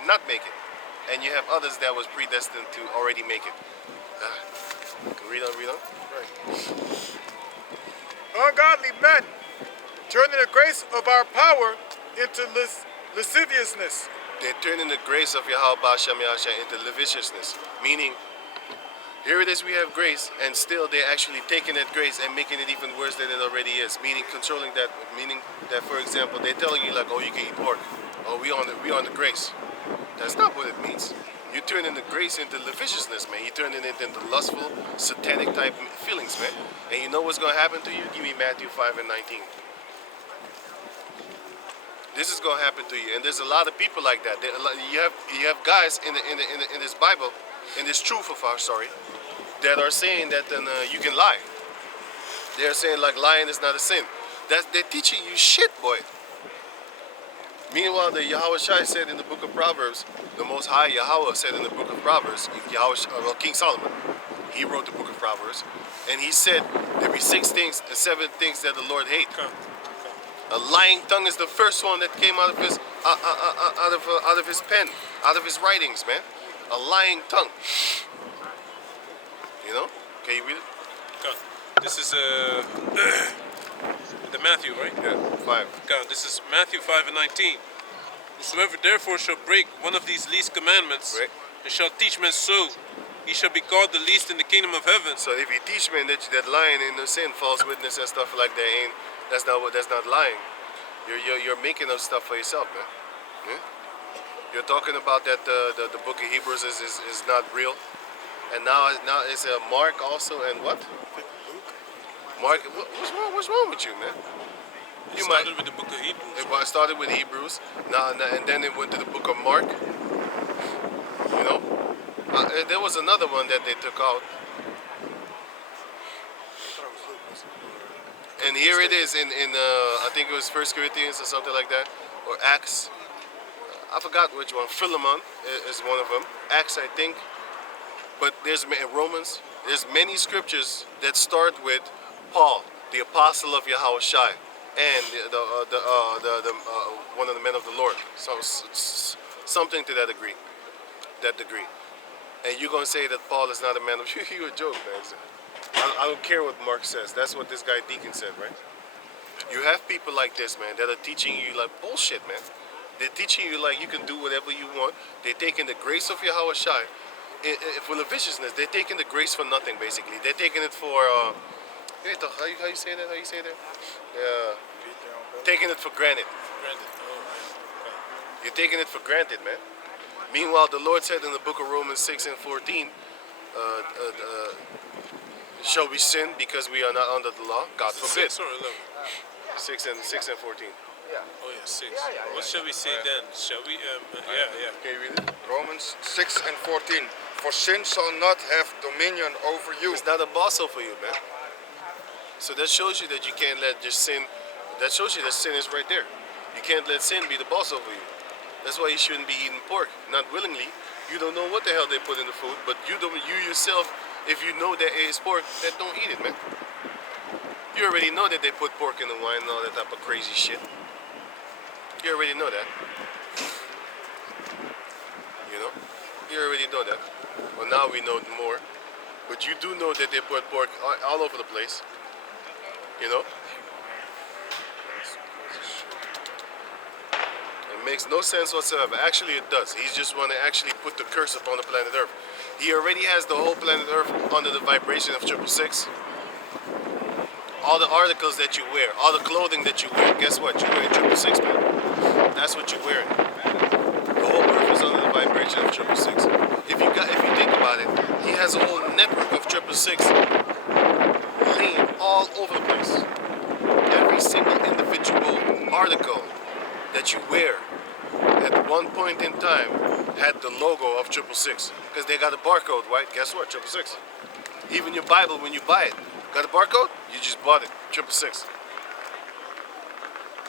not make it. And you have others that was predestined to already make it. Read on. Right. Ungodly men, turning the grace of our power into lasciviousness. They're turning the grace of Yahweh Ba'Shem Yahshua into lasciviousness. Meaning, here it is, we have grace, and still they're actually taking that grace and making it even worse than it already is. Meaning, controlling that. Meaning that, for example, they're telling you like, oh, you can eat pork. Oh, we on the grace. That's not what it means. You're turning the grace into lasciviousness, man. You're turning it into lustful, satanic type feelings, man. And you know what's going to happen to you? Give me Matthew 5 and 19. This is going to happen to you, and there's a lot of people like that. You have guys in this Bible, in this truth of our story, that are saying that then you can lie. They're saying like lying is not a sin. They're teaching you shit, boy. Meanwhile, the Yahweh Shai said in the book of Proverbs, the Most High Yahweh said in the book of Proverbs, King Solomon, he wrote the book of Proverbs, and he said there be 7 things that the Lord hates. A lying tongue is the first one that came out of his out of his pen, out of his writings, man. A lying tongue. You know? Can you read it? God. This is the Matthew, right? Yeah, 5. God, this is Matthew 5 and 19. Whosoever therefore shall break one of these least commandments, Right. and shall teach men so, he shall be called the least in the kingdom of heaven. So if you teach men that lying and no sin, false witness and stuff like that ain't, that's not lying. You're making up stuff for yourself, man. Yeah? You're talking about that the book of Hebrews is not real, and now it's a Mark also, and what? Mark, what's wrong with you, man? It started with the book of Hebrews. It started with Hebrews, and then it went to the book of Mark. You know, there was another one that they took out, and here it is in I think it was First Corinthians or something like that, or Acts. I forgot which one. Philemon is one of them. Acts, I think. But there's Romans. There's many scriptures that start with Paul, the apostle of Yahweh Shai, and one of the men of the Lord. So something to that degree. And you're gonna say that Paul is not a man of you a joke, man. I don't care what Mark says. That's what this guy Deacon said, right? You have people like this, man, that are teaching you like bullshit, man. They're teaching you like you can do whatever you want. They're taking the grace of Yahweh Shai for the viciousness. They're taking the grace for nothing, basically. They're taking it for how you say that? How you say that? Taking it for granted. You're taking it for granted, man. Meanwhile, the Lord said in the book of Romans 6 and 14, shall we sin because we are not under the law? God forbid. 6 or 11? 6 and 14. Oh yeah, 6. What shall we say then? Shall we? Yeah. Can you read it? Romans 6 and 14. For sin shall not have dominion over you. It's not a boss for you, man. So that shows you that you can't let just sin. That shows you that sin is right there. You can't let sin be the boss over you. That's why you shouldn't be eating pork, not willingly. You don't know what the hell they put in the food, but you yourself, if you know that it is pork, then don't eat it, man. You already know that they put pork in the wine and all that type of crazy shit. You already know that. You know? You already know that. Well, now we know more. But you do know that they put pork all over the place. You know? It makes no sense whatsoever. Actually, it does. He's just want to actually put the curse upon the planet Earth. He already has the whole planet Earth under the vibration of 666. All the articles that you wear, all the clothing that you wear, guess what? You're wearing 666, man. That's what you're wearing. The whole Earth is under the vibration of 666. If you think about it, he has a whole network of 666 laying all over the place. Every single individual article that you wear at one point in time had the logo of 666 because they got a barcode, right? Guess what? 666. Even your Bible, when you buy it, got a barcode? You just bought it. 666.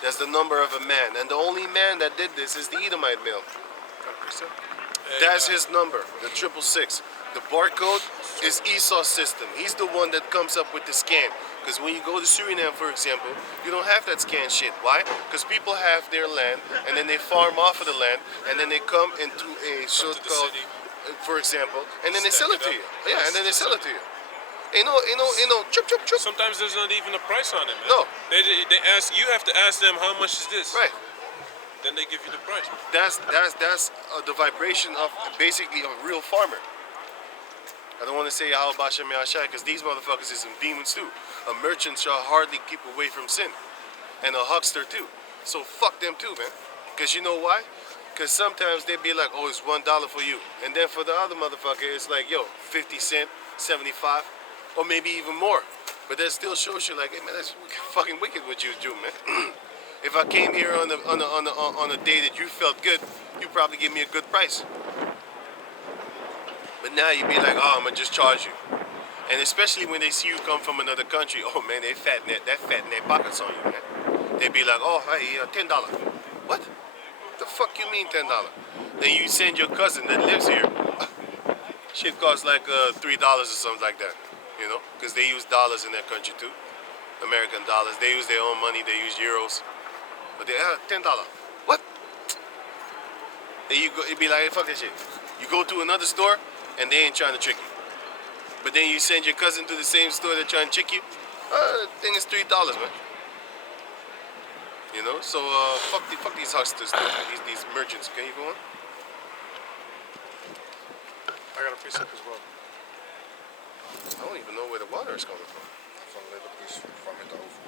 That's the number of a man, and the only man that did this is the Edomite male. That's his number, the 666. The barcode is Esau's system. He's the one that comes up with the scan. Because when you go to Suriname, for example, you don't have that scan shit. Why? Because people have their land, and then they farm off of the land, and then they come into a so-called, for example, and then they sell it to you. Yeah, and then they sell it to you. You know, chup. Sometimes there's not even a price on it, man. No. They ask, you have to ask them how much is this. Right. Then they give you the price. That's the vibration of basically a real farmer. I don't want to say Yahweh Bashem Yahshai because these motherfuckers is some demons too. A merchant shall hardly keep away from sin. And a huckster too. So fuck them too, man. Because you know why? Because sometimes they be like, oh, it's $1 for you. And then for the other motherfucker, it's like, yo, 50 cents, 75, or maybe even more. But that still shows you like, hey man, that's fucking wicked what you do, man. If I came here on a day that you felt good, you probably give me a good price. But now you be like, oh, I'm gonna just charge you. And especially when they see you come from another country, oh man, they fatten their pockets on you, man. They be like, oh, hey, $10. What? The fuck you mean $10? Then you send your cousin that lives here. Shit costs like $3 or something like that, you know? Because they use dollars in their country too. American dollars. They use their own money. They use euros. But they $10. What? Then you go, it be like, hey, fuck that shit. You go to another store and they ain't trying to trick you. But then you send your cousin to the same store that try and trick you. Thing is $3, man. You know, so fuck these hustlers, these merchants. Can you go on? I got a precept as well. I don't even know where the water is coming from. Van a little piece from it over.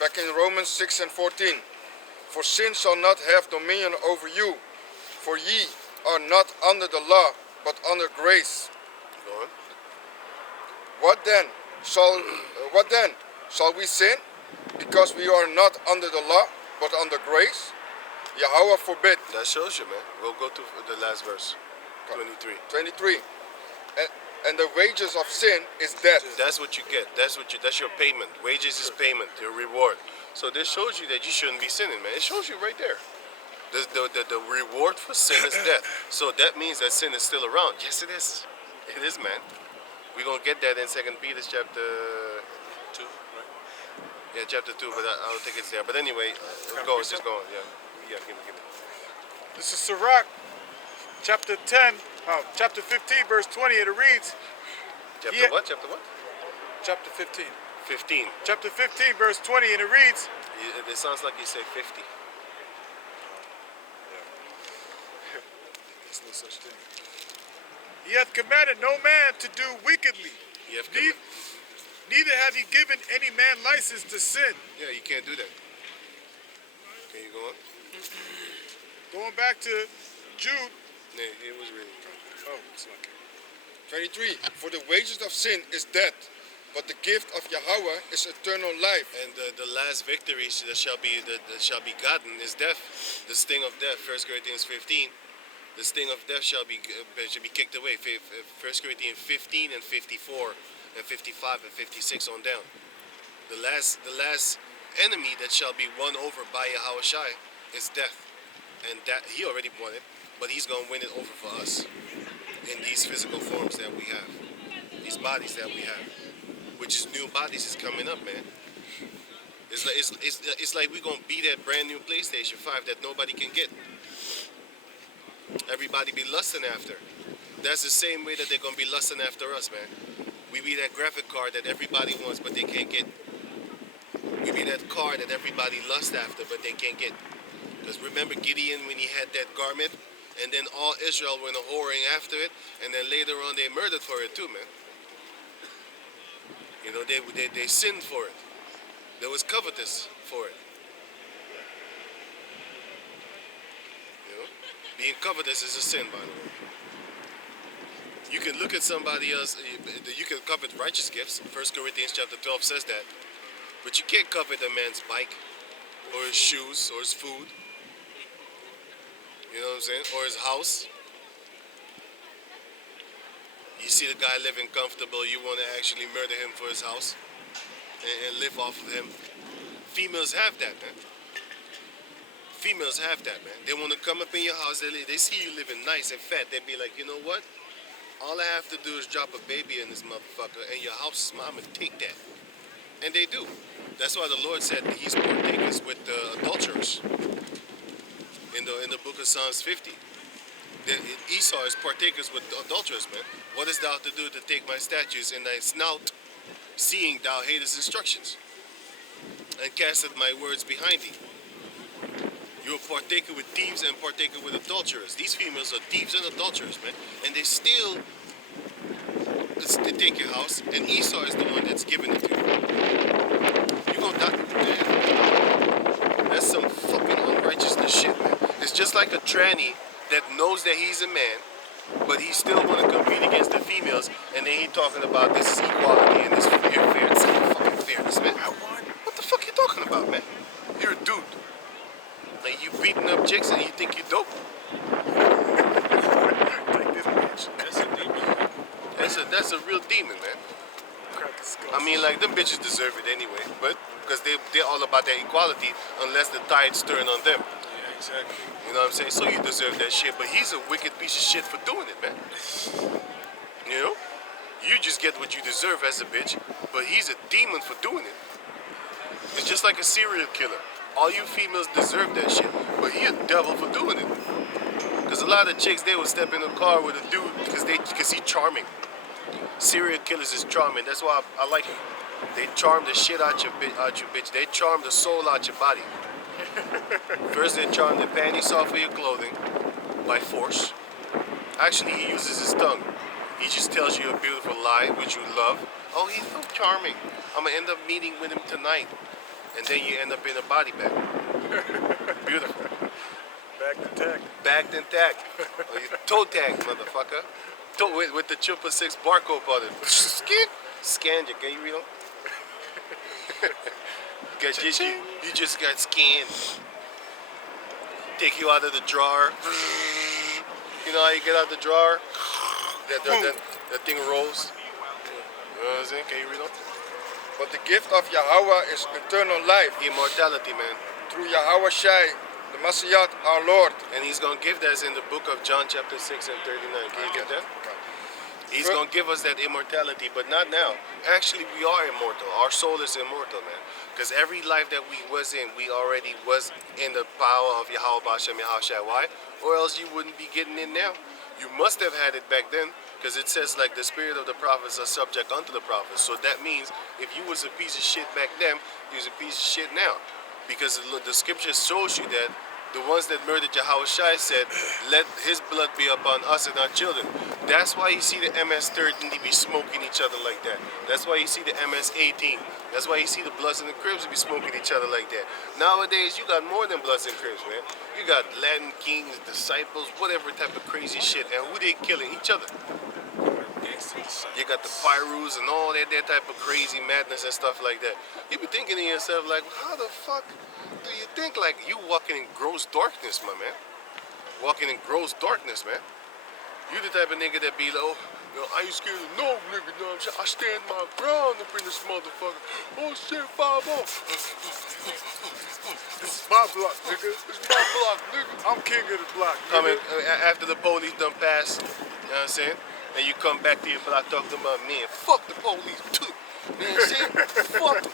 Back in Romans 6 and 14. For sin shall not have dominion over you, for ye are not under the law, but under grace. Go on. What then? Shall we sin? Because we are not under the law, but under grace? Yahweh forbid. That shows you, man. We'll go to the last verse, 23. 23. And the wages of sin is death. That's what you get. That's your payment. Wages is payment, your reward. So this shows you that you shouldn't be sinning, man. It shows you right there. The reward for sin is death. So that means that sin is still around. Yes, it is. It is, man. We're going to get that in 2 Peter chapter 2, right? Yeah, chapter 2, but I don't think it's there. But anyway, go, just go on. Yeah, give me. This is Sirach, chapter 15, verse 20. It reads, Chapter what? Chapter what? chapter 15. 15. Chapter 15, verse 20, and it reads, It sounds like you say 50. there's no such thing. He hath commanded no man to do wickedly. You have Neither hath he given any man license to sin. Yeah, you can't do that. Can you go on? Going back to Jude. Yeah, it was really. Oh, it's lucky. 23. For the wages of sin is death, but the gift of Yahweh is eternal life. And the last victory that shall be gotten is death. The sting of death. 1 Corinthians 15. The sting of death shall be kicked away. 1 Corinthians 15 and 54 and 55 and 56 on down. The last enemy that shall be won over by Yahweh Shai is death. And that he already won it, but he's going to win it over for us in these physical forms that we have, these bodies that we have, which is new bodies is coming up, man. It's like we're going to be that brand new PlayStation 5 that nobody can get. Everybody be lusting after. That's the same way that they're going to be lusting after us, man. We be that graphic card that everybody wants but they can't get. We be that car that everybody lusts after but they can't get. Because remember Gideon when he had that garment, and then all Israel went whoring after it, and then later on they murdered for it too, man. You know, they sinned for it. There was covetous for it. You know, being covetous is a sin, by the way. You can look at somebody else, you can covet righteous gifts. 1 Corinthians chapter 12 says that. But you can't covet a man's bike, or his shoes, or his food. You know what I'm saying? Or his house. You see the guy living comfortable, you want to actually murder him for his house and live off of him. Females have that, man. Females have that, man. They want to come up in your house, they see you living nice and fat, they be like, you know what? All I have to do is drop a baby in this motherfucker and your house is mine, I'm gonna take that. And they do. That's why the Lord said he's partakers with the adulterers. In the book of Psalms 50. Esau is partakers with the adulterers, man. What is thou to do to take my statutes in thy snout, seeing thou hatest instructions, and casteth my words behind thee? You're a partaker with thieves and partaker with adulterers. These females are thieves and adulterers, man. And they take your house, and Esau is the one that's giving it to you. You're gonna die, man. That's some fucking unrighteousness shit, man. It's just like a tranny that knows that he's a man, but he still want to compete against the females, and then he talking about this is equality and this is fair. It's not fucking fairness, man. What the fuck you talking about, man? You're a dude. Like you beating up chicks and you think you dope. Like this bitch. That's a demon. That's a real demon, man. Crack is skull. I mean, like them bitches deserve it anyway, but because they're all about that equality, unless the tides turn on them. Yeah, exactly. You know what I'm saying? So you deserve that shit, but he's a wicked piece of shit for doing it, man. You know? You just get what you deserve as a bitch, but he's a demon for doing it. It's just like a serial killer. All you females deserve that shit, but he a devil for doing it. Because Because a lot of chicks, they will step in a car with a dude because he's charming. Serial killers is charming. That's why I like him. They charm the shit out your bitch. They charm the soul out your body. First, they charm the panties off of your clothing by force. Actually, he uses his tongue. He just tells you a beautiful lie, which you love. Oh, he's so charming. I'm gonna end up meeting with him tonight. And then you end up in a body bag. Beautiful. Back to tech. Bagged and tagged. Oh, you toe tag, motherfucker. With the Triple 6 barcode on it. Scanned you, can you read them? You just got scanned. Take you out of the drawer. You know how you get out the drawer? That thing rolls. You know what I'm saying? Can you read them? But the gift of Yahweh is eternal life Immortality, man. through Yahweh Shai, the Messiah, our Lord. And he's going to give that in the book of John chapter 6 and 39. Can you get that? He's going to give us that immortality, but not now. Actually, we are immortal. Our soul is immortal, man. Because every life that we was in, we already was in the power of Yahweh Bashem Yahushua. Why? Or else you wouldn't be getting in now. You must have had it back then, because it says like the spirit of the prophets are subject unto the prophets. So that means if you was a piece of shit back then, you was a piece of shit now. Because the scripture shows you that the ones that murdered Yahushua said, let his blood be upon us and our children. That's why you see the MS-13 be smoking each other like that. That's why you see the MS-18. That's why you see the Bloods and the Crips be smoking each other like that. Nowadays, you got more than Bloods and Crips, man. You got Latin Kings, disciples, whatever type of crazy shit. And who they killing? Each other. You got the Pyrus and all that type of crazy madness and stuff like that. You be thinking to yourself, like, how the fuck do you think like you walking in gross darkness, my man? Walking in gross darkness, man. You the type of nigga that be like, oh, yo, I ain't scared of no nigga, know what I'm saying? I stand my ground up in this motherfucker. Oh shit, 5-0. This is my block, nigga. It's my block, nigga. I'm king of the block. Coming Nigga. after the police done pass, you know what I'm saying? And you come back to your block talking about, man, fuck the police too. You know what I'm saying? Fuck them.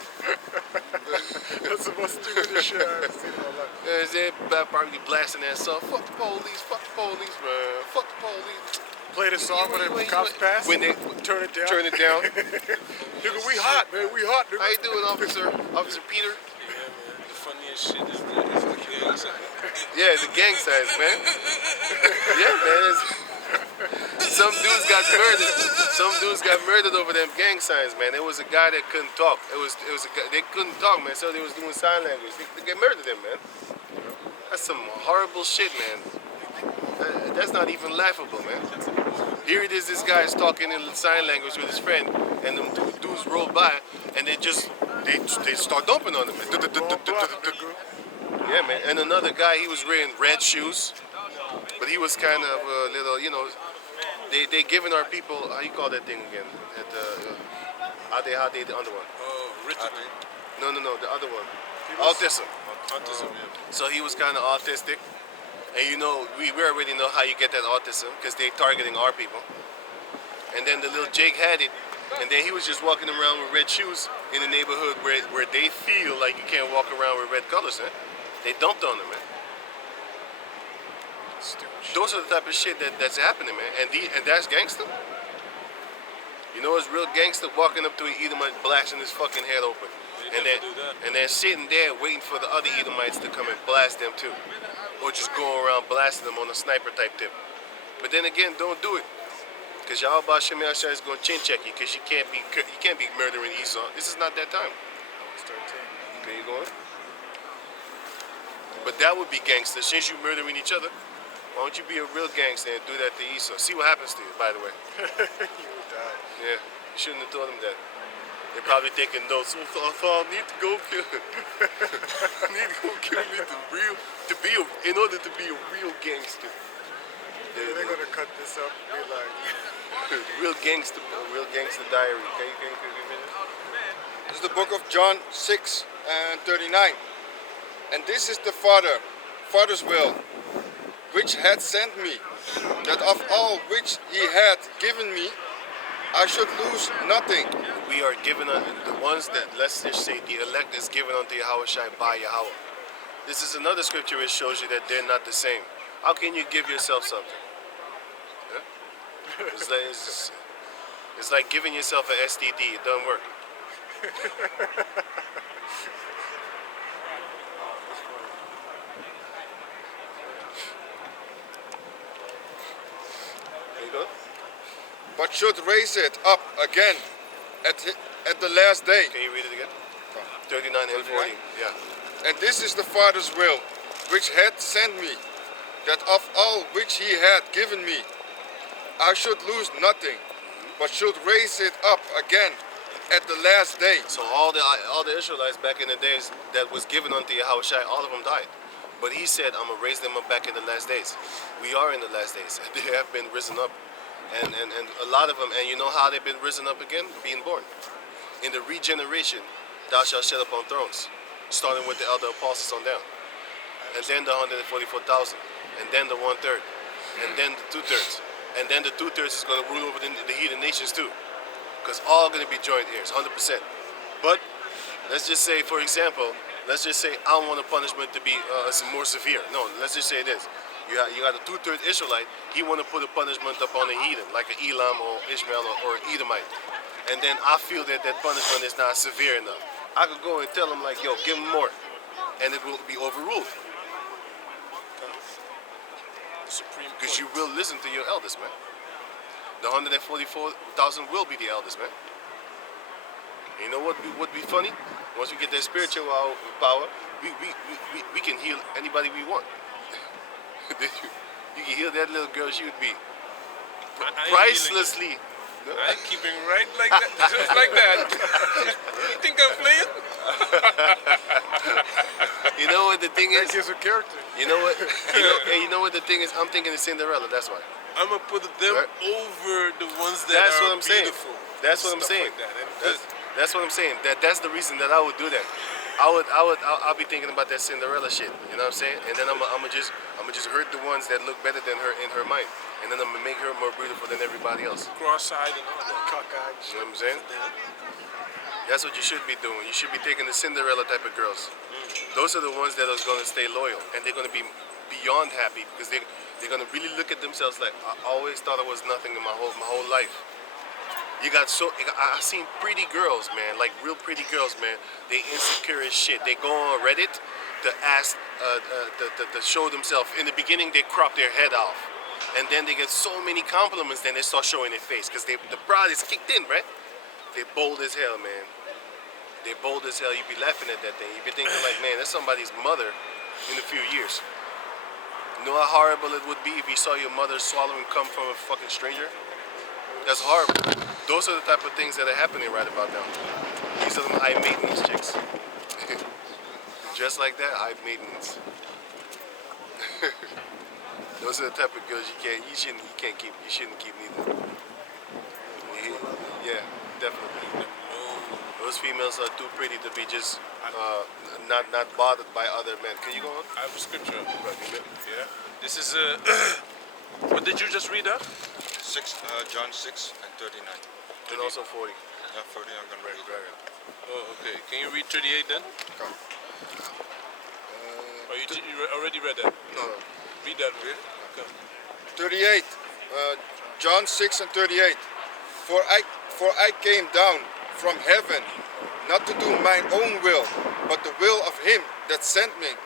That's the most stupidest shit I ever seen in my life. You know what I'm saying? Probably blasting that song. Fuck the police, man. Fuck the police. Play the song when the cops pass. When they turn it down. turn it down. Nigga, we hot, man. We hot, nigga. How you doing, officer? Officer Peter? Yeah, man. The funniest shit is the gang sign. Yeah, the gang signs, man. Yeah, man. Some dudes got murdered. Some dudes got murdered over them gang signs, man. There was a guy that couldn't talk. It was a guy, they couldn't talk, man. So they was doing sign language. They murdered him, man. That's some horrible shit, man. That's not even laughable, man. Here it is. This guy is talking in sign language with his friend, and them two dudes roll by, and they start dumping on him. Yeah, man. And another guy, he was wearing red shoes, but he was kind of a little, you know. They giving our people, how you call that thing again? The other one. Oh, Richard. No, the other one. Autism. Autism, yeah. So he was kind of autistic. And you know, we already know how you get that autism, because they targeting our people. And then the little Jake had it, and then he was just walking around with red shoes in the neighborhood where they feel like you can't walk around with red colors, man. They dumped on him, man. Those are the type of shit that's happening, man. And that's gangster. You know, it's real gangster walking up to an Edomite, blasting his fucking head open. And then sitting there waiting for the other Edomites to come and blast them too. Or just going around blasting them on a sniper type tip. But then again, don't do it. Because Yahweh Shem Yahshua is going to chin check you, because you can't be murdering Esau. This is not that time. It's 13. Okay, you going? But that would be gangster. Since you murdering each other, why don't you be a real gangster and do that to Esau? See what happens to you, by the way. You would die. Yeah, you shouldn't have told him that. They're probably taking notes. So I need to go kill him. I need to go kill me in order to be a real gangster. Yeah, they're gonna cut this up and be like, real gangster diary. Can you give me this? This is the book of John 6 and 39. And this is the Father's will, which had sent me, that of all which he had given me, I should lose nothing. We are given the ones that, let's just say, the elect is given unto Yahweh Shai by Yahweh. This is another scripture which shows you that they're not the same. How can you give yourself something? Yeah? It's like giving yourself an STD. It doesn't work. There you go. but should raise it up again at the last day. Can you read it again? 39 and 40. Yeah. And this is the Father's will, which had sent me, that of all which he had given me, I should lose nothing, but should raise it up again at the last day. So all the Israelites back in the days that was given unto Yahushua, all of them died. But he said, I'm going to raise them up back in the last days. We are in the last days. They have been risen up. And a lot of them, and you know how they've been risen up again? Being born. In the regeneration, thou shalt sit upon thrones. Starting with the elder apostles on down. And then the 144,000. And then the 1/3. And then the 2/3. And then the 2/3 is going to rule over the heathen nations too. Because all going to be joint heirs, 100%. But let's just say, for example, let's just say I want a punishment to be more severe. No, let's just say this. You got a 2/3 Israelite, he want to put a punishment upon a heathen, like an Elam or Ishmael or an Edomite. And then I feel that that punishment is not severe enough. I could go and tell him like, yo, give him more. And it will be overruled. Supreme Because you Court. will listen to your elders, man. The 144,000 will be the elders, man. You know what would be funny? Once we get that spiritual power, we can heal anybody we want. You can heal that little girl, she would be I pricelessly. I keep it right like that, just like that. You think I'm playing? You know what the thing That is? gives her character. You know what? You know what the thing is? I'm thinking of Cinderella. That's why. I'm gonna put them Right. over the ones that That's are what I'm saying. beautiful. That's what I'm Stuff saying. Like that. And That's what I'm saying. That's the reason that I would do that. I'll be thinking about that Cinderella shit. You know what I'm saying? And then I'm just hurt the ones that look better than her in her mind, and then I'm gonna make her more beautiful than everybody else. cross-eyed and all that. Cockeyed. You know what I'm saying? That's what you should be doing. You should be taking the Cinderella type of girls. Those are the ones that are gonna stay loyal, and they're gonna be beyond happy because they're gonna really look at themselves like, I always thought I was nothing in my whole life. You got I seen pretty girls, man, like real pretty girls, man. They insecure as shit. They go on Reddit to ask, to show themselves. In the beginning, they crop their head off, and then they get so many compliments. Then they start showing their face because the pride is kicked in, right? They bold as hell, man. They bold as hell. You be laughing at that thing. You be thinking like, man, that's somebody's mother in a few years. You know how horrible it would be if you saw your mother swallowing cum from a fucking stranger? That's horrible. Those are the type of things that are happening right about now. These are them high maintenance chicks. Just like that, high maintenance. Those are the type of girls you shouldn't keep neither. Yeah, definitely. Those females are too pretty to be just not bothered by other men. Can you go on? I have a scripture. Yeah. This is what did you just read up? John 6 and 39. And also 40. Yeah, 40, I'm gonna read it. Oh, okay. Can you read 38 then? Come. Or you already read that? No. Read that. Okay. 38, John 6 and 38. For I came down from heaven, not to do mine own will, but the will of him that sent me.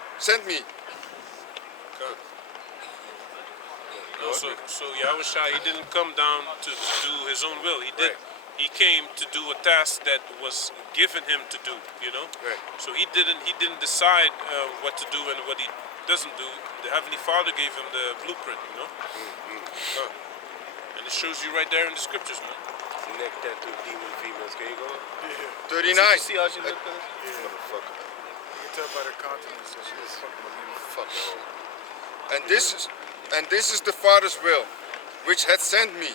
No, so Yahushua, he didn't come down to do his own will. He did. Right. He came to do a task that was given him to do. You know. Right. So he didn't decide what to do and what he doesn't do. The Heavenly Father gave him the blueprint. You know. And it shows you right there in the scriptures, man. Neck tattoo demon females. Can you go on? 39. Did you see how she looked at us? Motherfucker. You can tell by their countenance that she was fucking Fuck no. And this is the Father's will, which had sent me,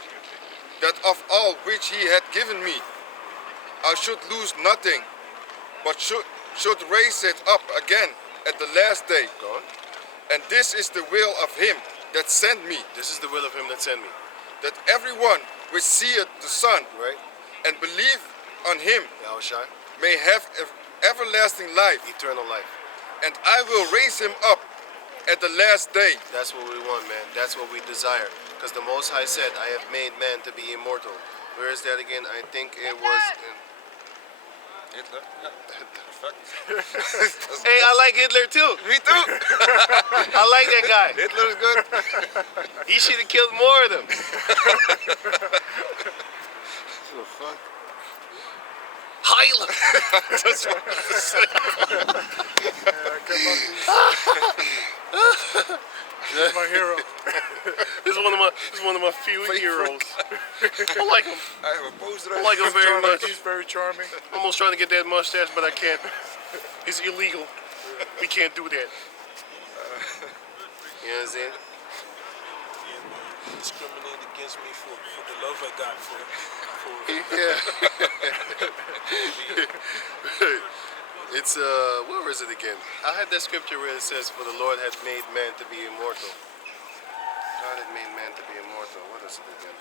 that of all which he had given me, I should lose nothing, but should raise it up again at the last day. Go on. And this is the will of him that sent me, This is the will of him that sent me. that everyone which seeth the Son Right? and believe on him Yahushua. may have everlasting life, Eternal life. and I will raise him up at the last day. That's what we want, man. That's what we desire. Because the Most High said, I have made man to be immortal. Where is that again? I think it was in... Hitler? Fuck. Hey, I like Hitler too. Me too. I like that guy. Hitler is good. He should have killed more of them. What the fuck? Hitler. That's what I said. He's my hero. This is one of my few heroes. I like him. I have a poster. I like him very much. He's very charming. I'm almost trying to get that mustache, but I can't. It's illegal. We can't do that. You know what I'm saying? Discriminate against me for the love I got for Yeah. It's where is it again? I had that scripture where it says, "For the Lord hath made man to be immortal." God had made man to be immortal. What is it again?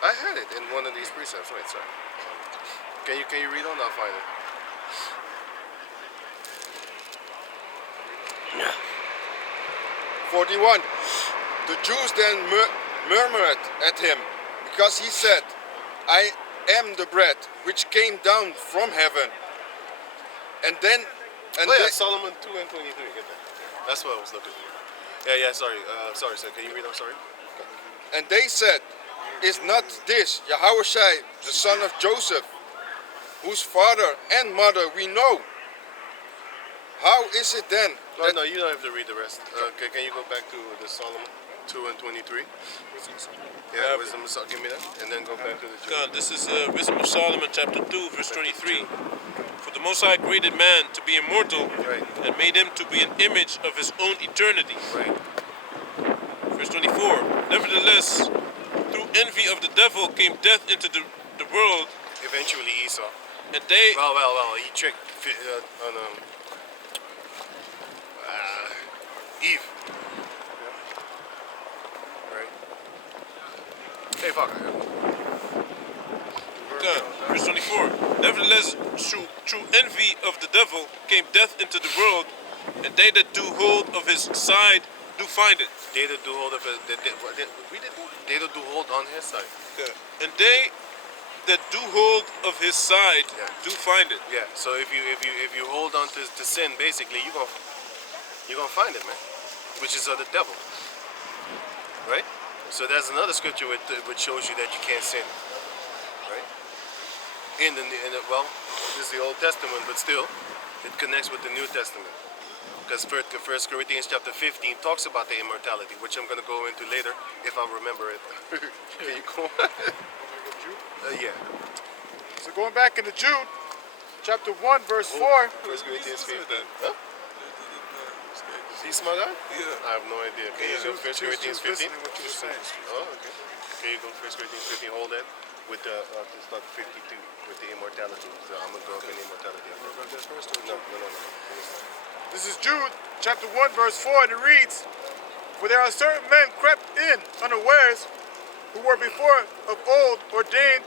I had it in one of these precepts. Wait, sorry. Can you read on? I'll find it. 41. The Jews then murmured at him, because he said, I am the bread which came down from heaven. And then, and Oh yeah, they- Solomon 2 and 23. Get that. That's what I was looking for. Yeah, sorry. Sorry, sir. Can you read? I'm sorry. and they said, is not this Yahushua, the son of Joseph, whose father and mother we know? How is it then No, that no, you don't have to read the rest. Can you go back to the Solomon 2 and 23? Yeah, wisdom. Give me that, and then go back to the Jew. God, this is Wisdom of Solomon, chapter 2, verse 23. For the Most High created man to be immortal Right. and made him to be an image of his own eternity. Right. Verse 24. Nevertheless, through envy of the devil came death into the world, Eventually Esau. and they... Well. He tricked Eve. Right. Hey, fuck. God, verse 24. Nevertheless, through envy of the devil came death into the world, and they that do hold of his side do find it. They that do hold of it. They that do hold on his side. And they that do hold of his side Yeah. do find it. Yeah. So if you hold on to sin, basically you're gonna find it, man. Which is of the devil. Right. So there's another scripture which shows you that you can't sin. Right. Well, this is the Old Testament, but still, it connects with the New Testament. Because 1 Corinthians chapter 15 talks about the immortality, which I'm going to go into later if I remember it. Can you go? Yeah. So going back into Jude, chapter 1, verse 4. 1 Corinthians 15. Huh? Is he smart guy? Yeah. I have no idea. Can you go 1 Corinthians 15? Listening to what you were saying. Oh, okay. Can you go 1 Corinthians 15? Hold that. With the, it's not 52, with the immortality. So I'm going to go up in immortality. No. This is Jude, chapter 1, verse 4, and it reads, For there are certain men crept in unawares, who were before of old ordained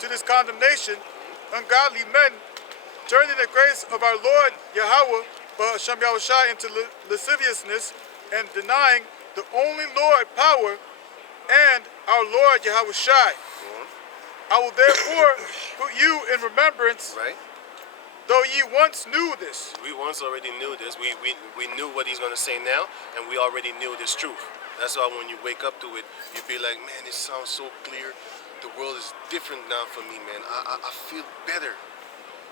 to this condemnation, ungodly men, turning the grace of our Lord Yahweh, Hashem Yahushai, into lasciviousness, and denying the only Lord power and our Lord Yahushai. I will therefore put you in remembrance, Right? though ye once knew this. We once already knew this. We knew what he's going to say now, and we already knew this truth. That's why when you wake up to it, you'd be like, man, this sounds so clear. The world is different now for me, man. I feel better.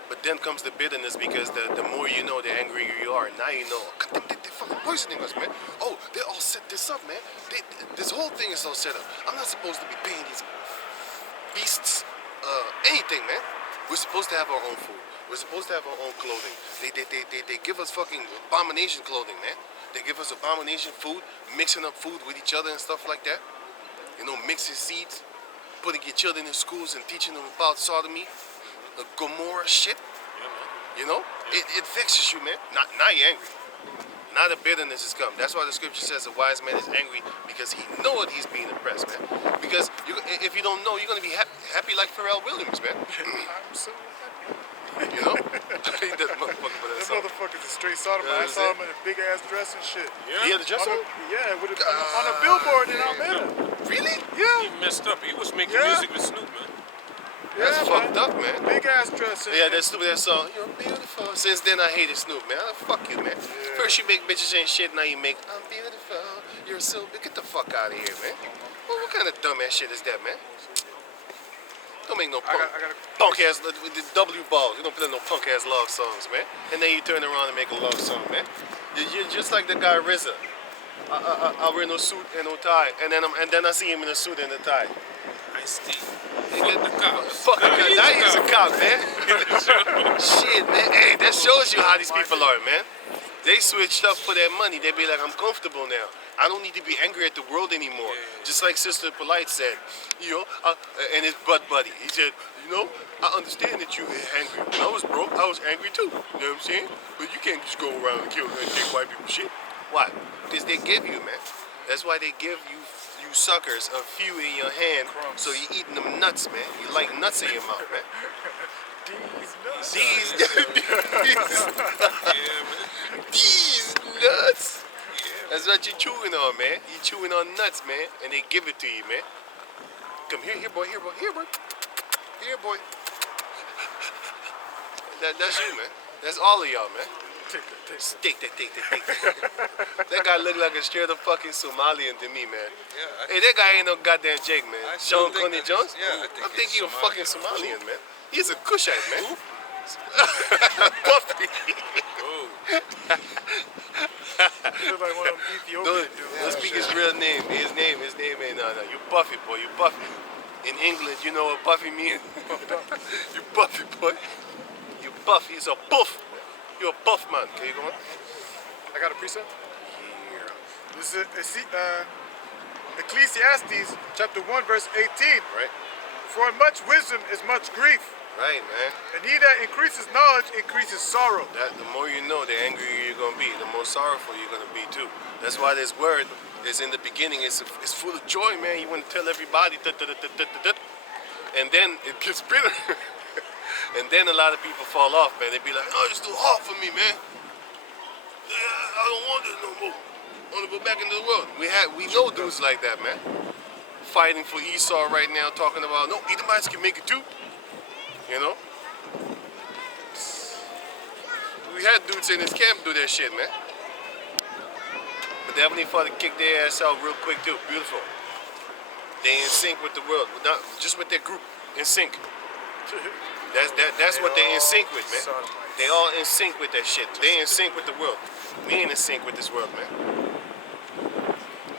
But then comes the bitterness, because the more you know, the angrier you are. Now you know, they're fucking poisoning us, man. Oh, they all set this up, man. This whole thing is all set up. I'm not supposed to be paying these beasts anything, man. We're supposed to have our own food. We're supposed to have our own clothing. They give us fucking abomination clothing, man. They give us abomination food, mixing up food with each other and stuff like that. You know, mixing seeds, putting your children in schools and teaching them about sodomy, Gomorrah shit. You know, it vexes you, man. Now you're angry. Now the bitterness has come. That's why the scripture says a wise man is angry, because he knows he's being oppressed, man. Because if you don't know, you're gonna be happy like Pharrell Williams, man. I'm so happy. You know? I hate that motherfucker for that That song. motherfucker motherfucker's a straight sodomite. I That's saw it. him in a big ass dress and shit. He had a dress on? Yeah, on a billboard in Almeda. Really? He Yeah. messed up. He was making Yeah. music with Snoop, man. That's Yeah, fucked up, man. Big ass dress. Yeah, that Snoop, that song, you're beautiful. Since then, I hated Snoop, man. Fuck you, man. First you make bitches ain't shit, now you make, I'm beautiful, you're so big. Get the fuck out of here, man. What kind of dumbass shit is that, man? Don't make no punk ass with the W balls. You don't play no punk ass love songs, man. And then you turn around and make a love song, man. You're just like the guy RZA. I wear no suit and no tie, and then I see him in a suit and a tie. Ice-T. Fuck the cops. Fuck the cop. Now he's a cop, man. Shit, man. Hey, that shows you how these people are, man. They switched up for their money. They be like, I'm comfortable now. I don't need to be angry at the world anymore. Just like Sister Polite said, and his butt buddy. He said, I understand that you were angry. When I was broke, I was angry too. You know what I'm saying? But you can't just go around and kill and take white people shit. Why? Because they give you, man. That's why they give you suckers a few in your hand, so you eating them nuts, man. You like nuts in your mouth, man. These nuts. That's what you chewing on, man. You chewing on nuts, man, and they give it to you, man. Come here, boy, here, boy, here, boy, here, boy. That's you, man. That's all of y'all, man. Take that. That guy look like a straight up fucking Somalian to me, man. Yeah, Hey, that guy ain't no goddamn Jake, man. I still Sean think Coney that Jones? yeah, I think he's a he's fucking Somalian. Somalian, man. He's a Kushite, man. Puffy. Oh. He look like one of them Ethiopian dudes. Don't speak his real name. His name ain't no. You Buffy, boy. You Buffy. In England, you know what Buffy means. You Buffy, boy. You Buffy. He's a buff. You're a buff man. Can you go on? I got a precept? This is Ecclesiastes chapter 1 verse 18. Right? For much wisdom is much grief, Right, man. and he that increases knowledge increases sorrow. The more you know, the angrier you're gonna be. The more sorrowful you're gonna be too. That's why this word is in the beginning. It's full of joy, man. You want to tell everybody, and then it gets bitter. And then a lot of people fall off, man. They be like, "Oh, it's too hard for me, man. Yeah, I don't want this no more. I want to go back into the world." We know dudes like that, man. Fighting for Esau right now, talking about no, Edomites can make it too. You know. We had dudes in his camp do that shit, man. But the Heavenly Father kicked their ass out real quick too. Beautiful. They in sync with the world, not just with their group in sync. That's what they in sync with, man. They all in sync with that shit. They in sync with the world. We ain't in sync with this world, man.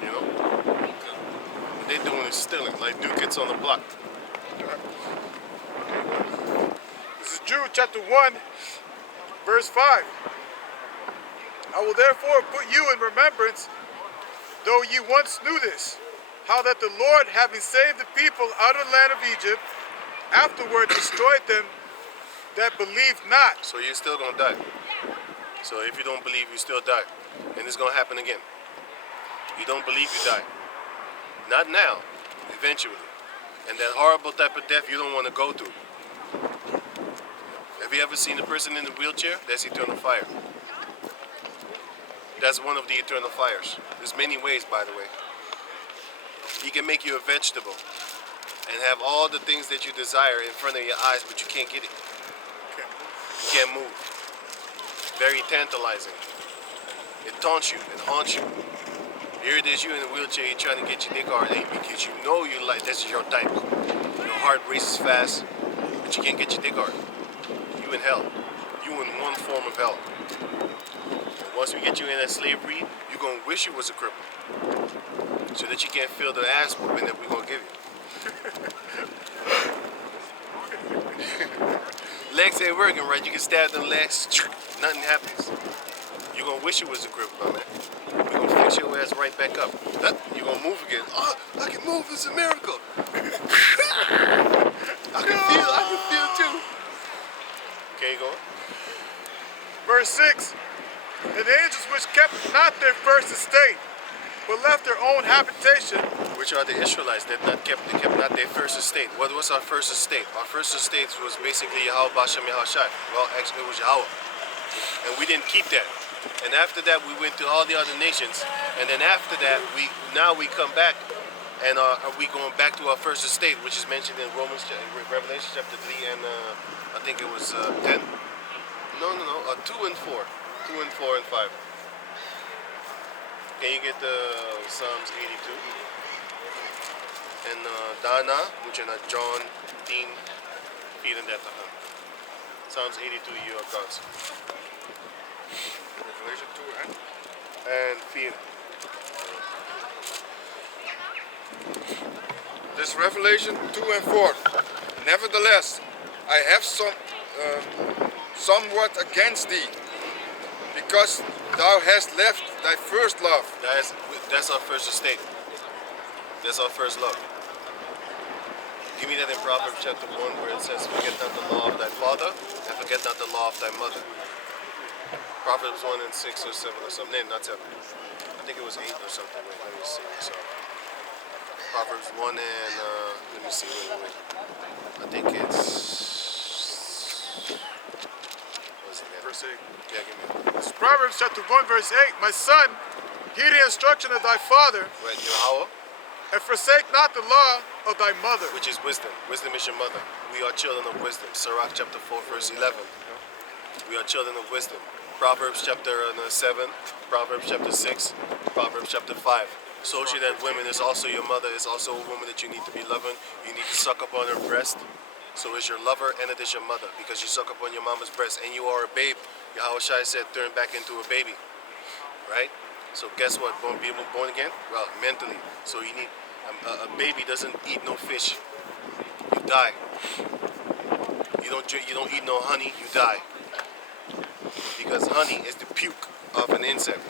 You know? What they doing is stealing, like New Kids on the Block. This is Jude chapter 1 verse 5. I will therefore put you in remembrance, though ye once knew this, how that the Lord, having saved the people out of the land of Egypt, afterward destroyed them that believed not. So you're still gonna die. So if you don't believe, you still die. And it's gonna happen again. You don't believe, you die. Not now, eventually. And that horrible type of death you don't want to go through. Have you ever seen a person in a wheelchair? That's eternal fire. That's one of the eternal fires. There's many ways, by the way. He can make you a vegetable and have all the things that you desire in front of your eyes, but you can't get it. You can't move. Very tantalizing. It taunts you, it haunts you. Here it is, you in a wheelchair, you're trying to get your dick hard because you know you like this is your type. Your heart races fast, but you can't get your dick hard. You in hell. You in one form of hell. And once we get you in that slavery, you're gonna wish you was a cripple. So that you can't feel the ass whooping that we're gonna give you. Legs ain't working right, you can stab them legs, nothing happens. You're gonna wish you was a cripple, man. We're gonna fix your ass right back up. You're gonna move again. Oh, I can move, it's a miracle. I can feel too. Okay, go on. Verse 6. And the angels which kept not their first estate, but left their own habitation. Which are the Israelites that kept not their first estate. What was our first estate? Our first estate was basically Yahweh Bashem Yahushai. Well, actually it was Yahweh. and we didn't keep that. And after that, we went to all the other nations, and then after that, we come back, and we going back to our first estate, which is mentioned in Revelation chapter 3, and I think it was 10. No, 2 and 4, 2 and 4 and 5. Can you get the Psalms 82? And Dana, which are John 10, feeding that to him. Psalms 82, you are God's. Revelation 2 And feed. This Revelation 2 and 4. Nevertheless, I have somewhat against thee, because thou hast left thy first love. That's our first estate. That's our first love. Give me that in Proverbs chapter 1 where it says, forget not the law of thy father, and forget not the law of thy mother. Proverbs 1 and 6 or 7 or something. No, not 7. I think it was 8 or something. Wait, let me see. So, Proverbs 1 and, let me see, wait. I think it's, what is it again? Verse 8. Yeah, give me It's Proverbs chapter 1, verse 8. My son, hear the instruction of thy father, Right, Yahweh, and forsake not the law of thy mother. which is wisdom. Wisdom is your mother. We are children of wisdom. Sirach chapter 4, verse 11. We are children of wisdom. Proverbs chapter 7, Proverbs chapter 6, Proverbs chapter 5. Associate that women is also your mother, is also a woman that you need to be loving. You need to suck upon her breast. So is your lover and it is your mother, because you suck upon your mama's breast and you are a babe. Yahweh Shai said, turn back into a baby. Right? So guess what? Being born again? Well, mentally. So you need, a baby doesn't eat no fish. You die. You don't drink, you don't eat no honey, you die. Because honey is the puke of an insect,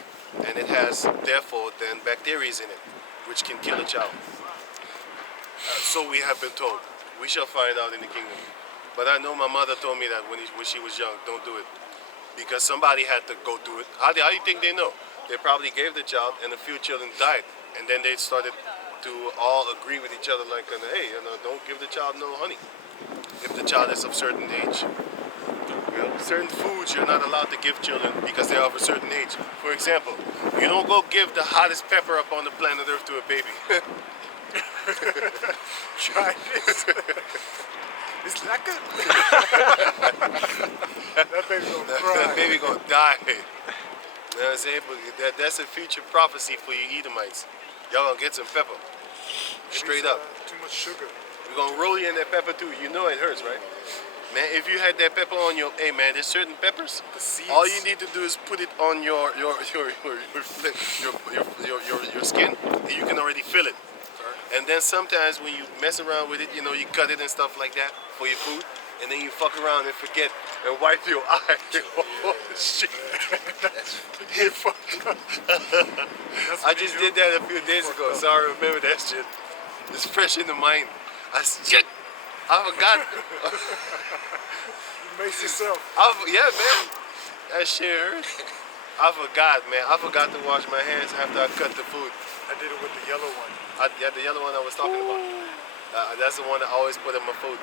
and it has therefore then bacteria in it, which can kill a child. So we have been told. We shall find out in the kingdom. But I know my mother told me that when she was young, don't do it, because somebody had to go do it. How do you think they know? They probably gave the child, and a few children died, and then they started to all agree with each other, like, hey, don't give the child no honey if the child is of certain age. Certain foods you're not allowed to give children because they're of a certain age. For example, you don't go give the hottest pepper up on the planet Earth to a baby. Try this. It's not good. That baby gonna cry. That baby gonna die. You know what I'm saying? But that's a future prophecy for you Edomites. Y'all gonna get some pepper. Straight up. Too much sugar. We're gonna roll you in that pepper too. You know it hurts, right? Man, if you had that pepper on your, hey man, there's certain peppers. The seeds. All you need to do is put it on your skin, and you can already feel it. And then sometimes when you mess around with it, you cut it and stuff like that for your food, and then you fuck around and forget and wipe your eye. Oh shit! You fucked up. I just did that a few days ago, so I remember that shit. It's fresh in the mind. Shit! I forgot. You maced yourself. Yeah, man. That shit hurt. I forgot, man. I forgot to wash my hands after I cut the food. I did it with the yellow one. Yeah, the yellow one I was talking about. That's the one I always put in my food.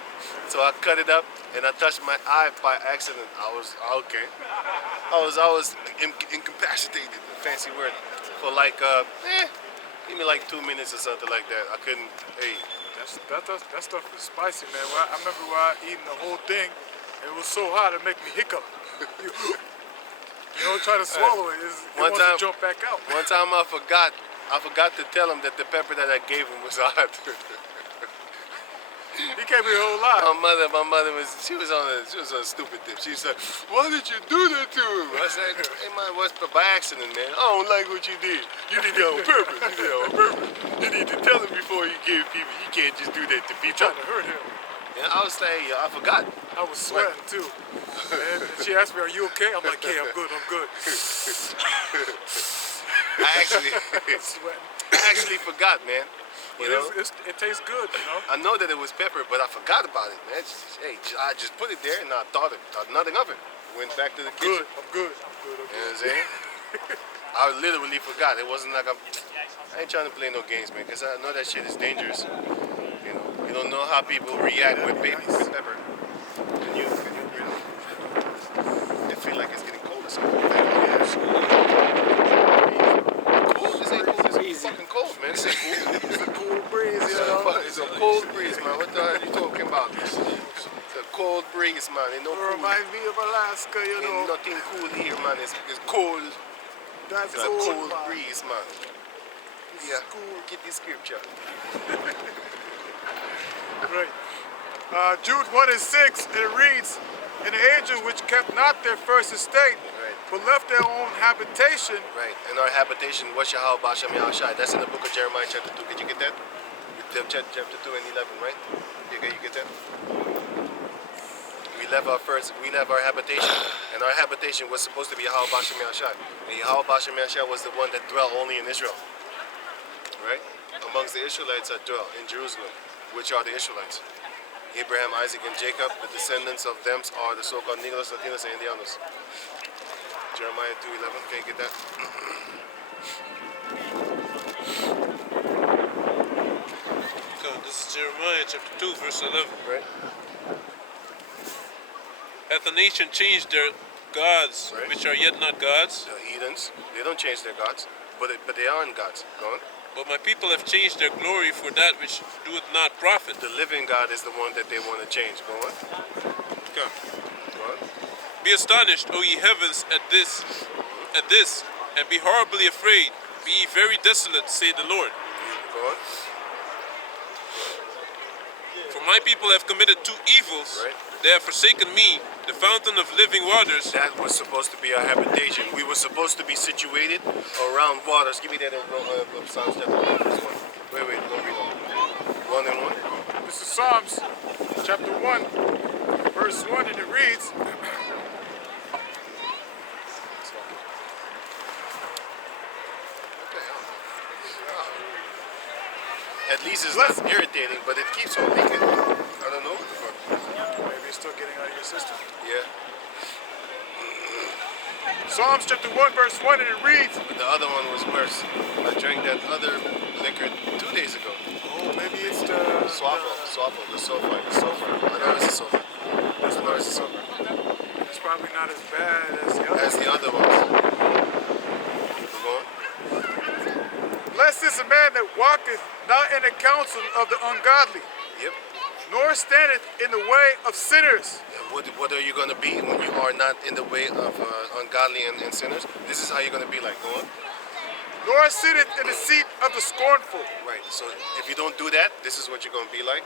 So I cut it up and I touched my eye by accident. I was okay. I was incapacitated, fancy word, for like give me like 2 minutes or something like that. I couldn't. Hey. That stuff is spicy, man. I remember eating the whole thing, and it was so hot it made me hiccup. Try to swallow it. It wants to jump back out. One time I forgot to tell him that the pepper that I gave him was hot. He gave me a whole lot. My mother was on a stupid tip. She said, "Why did you do that to him?" I said, "Hey man, what's by accident, man? I don't like what you did. You did that on purpose. You did that on purpose. You need to tell him before you give people. You can't just do that to people." Trying to hurt him. Yeah, I was saying, I forgot. I was sweating too. And she asked me, "Are you okay?" I'm like, "Yeah, I'm good. I'm good." I actually forgot, man. It tastes good, I know that it was pepper, but I forgot about it, man. I just put it there and I thought nothing of it. Went back to the kitchen. I'm good. You know what I'm saying? I literally forgot. It wasn't like I ain't trying to play no games, man, because I know that shit is dangerous. You don't know how people react with pepper. Can you I feel like it's getting cold. or something. Cold? This ain't cold. It's fucking cold, man. This ain't cool. It's a cool breeze, you It's know. it's a cold breeze, man. What the hell are you talking about? It's a cold breeze, man. Ain't no It cool. reminds me of Alaska, you Ain't know. nothing cool here, man. It's cold. That's It's a cold, cold man. breeze, man. It's Yeah, cool. get the scripture. Right. Jude 1 and 6, and it reads, "And the angel which kept not their first estate, Right. but left their own habitation." Right. And our habitation was Yahweh Bashem Yahushai. That's in the book of Jeremiah chapter 2. Could you get that? Chapter 2 and 11, right? You get that? We left our habitation, and our habitation was supposed to be Yahweh Bashem Yahushai. And Yahweh Bashem Yahushai was the one that dwelt only in Israel. Right? Amongst the Israelites that dwell in Jerusalem, which are the Israelites. Abraham, Isaac, and Jacob, the descendants of them are the so-called Negros, Latinos, and Indianos. Jeremiah 2:11, can you get that? Okay, this is Jeremiah chapter 2, verse 11. Right? Hath the nation changed their gods, Right. which are yet not gods? The heathens, they don't change their gods, but they aren't gods. Go on. But my people have changed their glory for that which doeth not profit. The living God is the one that they want to change. Go on. Okay. Go on. Be astonished, O ye heavens, at this, and be horribly afraid. Be ye very desolate, say the Lord. Go on. For my people have committed two evils. Right. They have forsaken me, the fountain of living waters. That was supposed to be our habitation. We were supposed to be situated around waters. Give me that in Psalms chapter 1, verse 1. Wait, don't read on. 1 and 1. This is Psalms chapter 1, verse 1, and it reads, At least it's not irritating, but it keeps on leaking. I don't know. maybe it's still getting out of your system. Yeah. Psalms chapter 1, verse 1, and it reads, But the other one was worse. I drank that other liquor 2 days ago. oh, maybe it's the Swapple, the sulfur. I know it's a sulfur. I know it's a sulfur. It's probably not as bad as the other. As the other ones. Go on. Blessed is the man that walketh not in the counsel of the ungodly, Yep. nor standeth in the way of sinners. What are you going to be when you are not in the way of ungodly and sinners? This is how you're going to be like. Go on. Nor sitteth in the seat of the scornful. Right. So if you don't do that, this is what you're going to be like.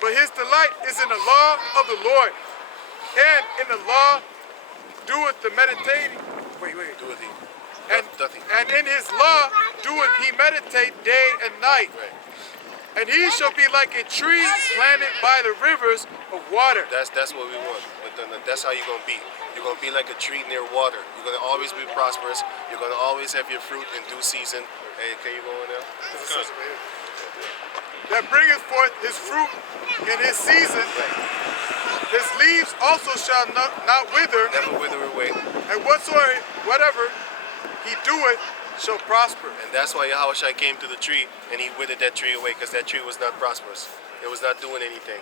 But his delight is in the law of the Lord, and in the law doeth the meditating. Wait. Do it. And in his law doeth he meditate day and night. Right. And he shall be like a tree planted by the rivers of water. That's what we want. But then that's how you're going to be. You're going to be like a tree near water. You're going to always be prosperous. You're going to always have your fruit in due season. Hey, can you go in there? That bringeth forth his fruit in his season. His leaves also shall not wither, Never wither away. and whatever he doeth shall prosper. And that's why Yahushua came to the tree and he withered that tree away, because that tree was not prosperous. It was not doing anything.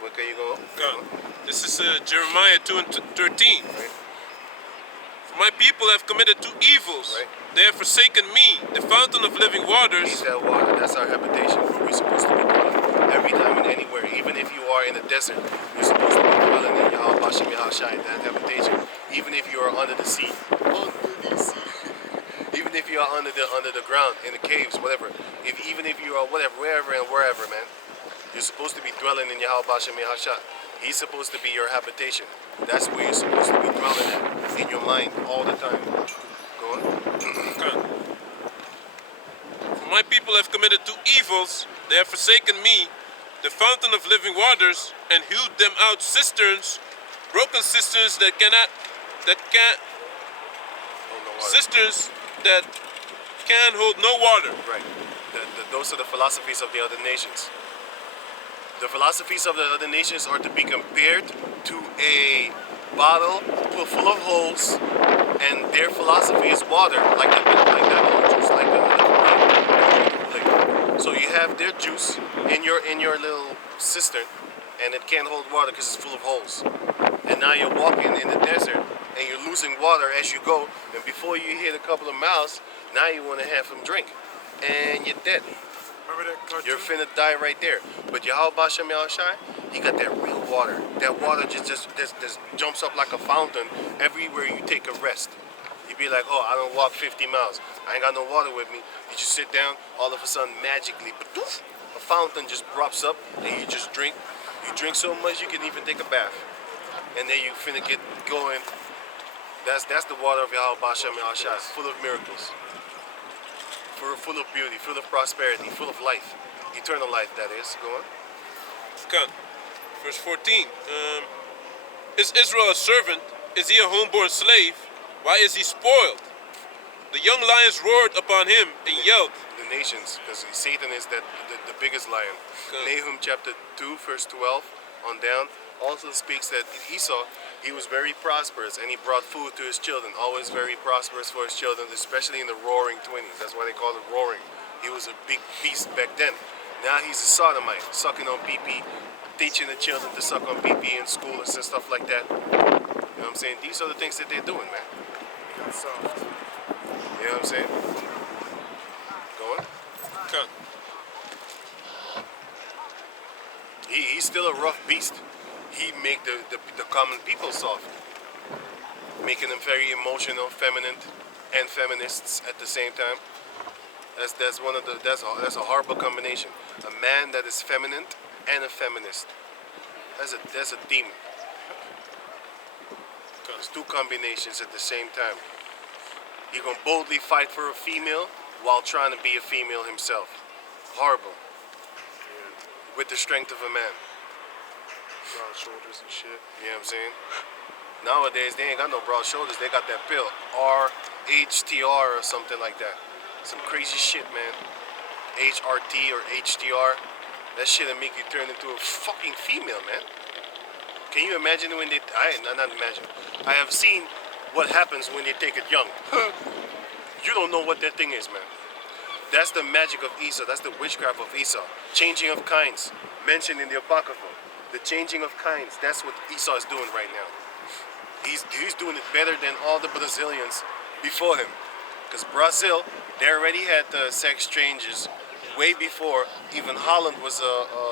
What can you go? Okay. This is Jeremiah 2 and 13. Right. For my people have committed two evils. Right. They have forsaken me, the fountain of living waters. Need that water. That's our habitation, where we're supposed to be dwelling. Every time and anywhere. Even if you are in the desert, you're supposed to be dwelling in Yahweh Bashem Yahushai, that habitation. Even if you are under the sea. Even if you are under the ground, in the caves, whatever. Even if you are wherever, man. You're supposed to be dwelling in Yahweh Bashem Yahushai. He's supposed to be your habitation. That's where you're supposed to be dwelling at, in your mind, all the time. Go on. Okay. For my people have committed two evils. They have forsaken me, the fountain of living waters, and hewed them out cisterns, broken cisterns that can't, Oh, no water. cisterns that can hold no water. Right. Those are the philosophies of the other nations. The philosophies of the other nations are to be compared to a bottle full of holes, and their philosophy is water, like that orange juice, like the So you have their juice in your little cistern, and it can't hold water because it's full of holes. And now you're walking in the desert, and you're losing water as you go, and before you hit a couple of miles, now you want to have some drink, and you're dead. Remember that cartoon? You're finna die right there. But Yahweh Bashem Yahushai, he got that real water. That water just jumps up like a fountain everywhere you take a rest. You be like, oh, I don't walk 50 miles. I ain't got no water with me. You just sit down, all of a sudden, magically, a fountain just drops up, and you just drink. You drink so much you can even take a bath. And then you finna get going. That's the water of Yahweh Bashem Yahushai, full of miracles. Full of beauty, full of prosperity, full of life. Eternal life, that is. Go on. Come. Verse 14. Is Israel a servant? Is he a homeborn slave? Why is he spoiled? The young lions roared upon him and yelled. The nations, because Satan is the biggest lion. Okay. Nahum chapter 2, verse 12 on down also speaks that Esau, he was very prosperous and he brought food to his children, always very prosperous for his children, especially in the roaring 20s. That's why they call it roaring. He was a big beast back then. Now he's a sodomite, sucking on pee-pee, teaching the children to suck on pee-pee in school and stuff like that. You know what I'm saying? These are the things that they're doing, man. Got soft. You know what I'm saying? Go on. Come. He's still a rough beast. He make the common people soft, making them very emotional, feminine, and feminists at the same time. That's a horrible combination. A man that is feminine and a feminist. That's a demon. There's two combinations at the same time. He gonna boldly fight for a female while trying to be a female himself. Horrible. With the strength of a man. Broad shoulders and shit. You know what I'm saying? Nowadays, they ain't got no broad shoulders. They got that pill, RHTR or something like that. Some crazy shit, man. HRT or HTR. That shit'll make you turn into a fucking female, man. Can you imagine when they... not imagine. I have seen what happens when they take it young. You don't know what that thing is, man. That's the magic of Esau. That's the witchcraft of Esau. Changing of kinds. Mentioned in the Apocrypha. The changing of kinds. That's what Esau is doing right now. He's doing it better than all the Brazilians before him. Because Brazil, they already had the sex changes way before even Holland was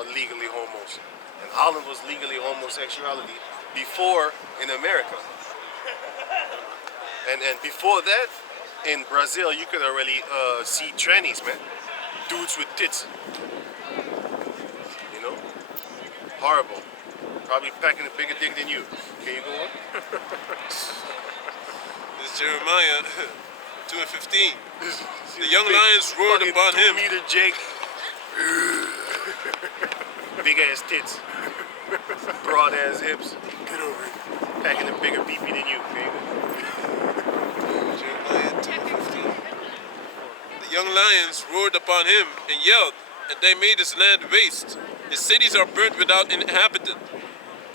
legally homos. And Holland was legally homosexuality before in America. And before that, in Brazil, you could already see trannies, man. Dudes with tits. You know? Horrible. Probably packing a bigger dick than you. Can you go on? This is Jeremiah 2:15. The young lions roared upon him. 2-meter Jake. Big ass tits. Broad ass hips. Get over it. Packing a bigger pee-pee than you. Can you go? Jeremiah 2:15. The young lions roared upon him and yelled, and they made his land waste. His cities are burnt without inhabitant.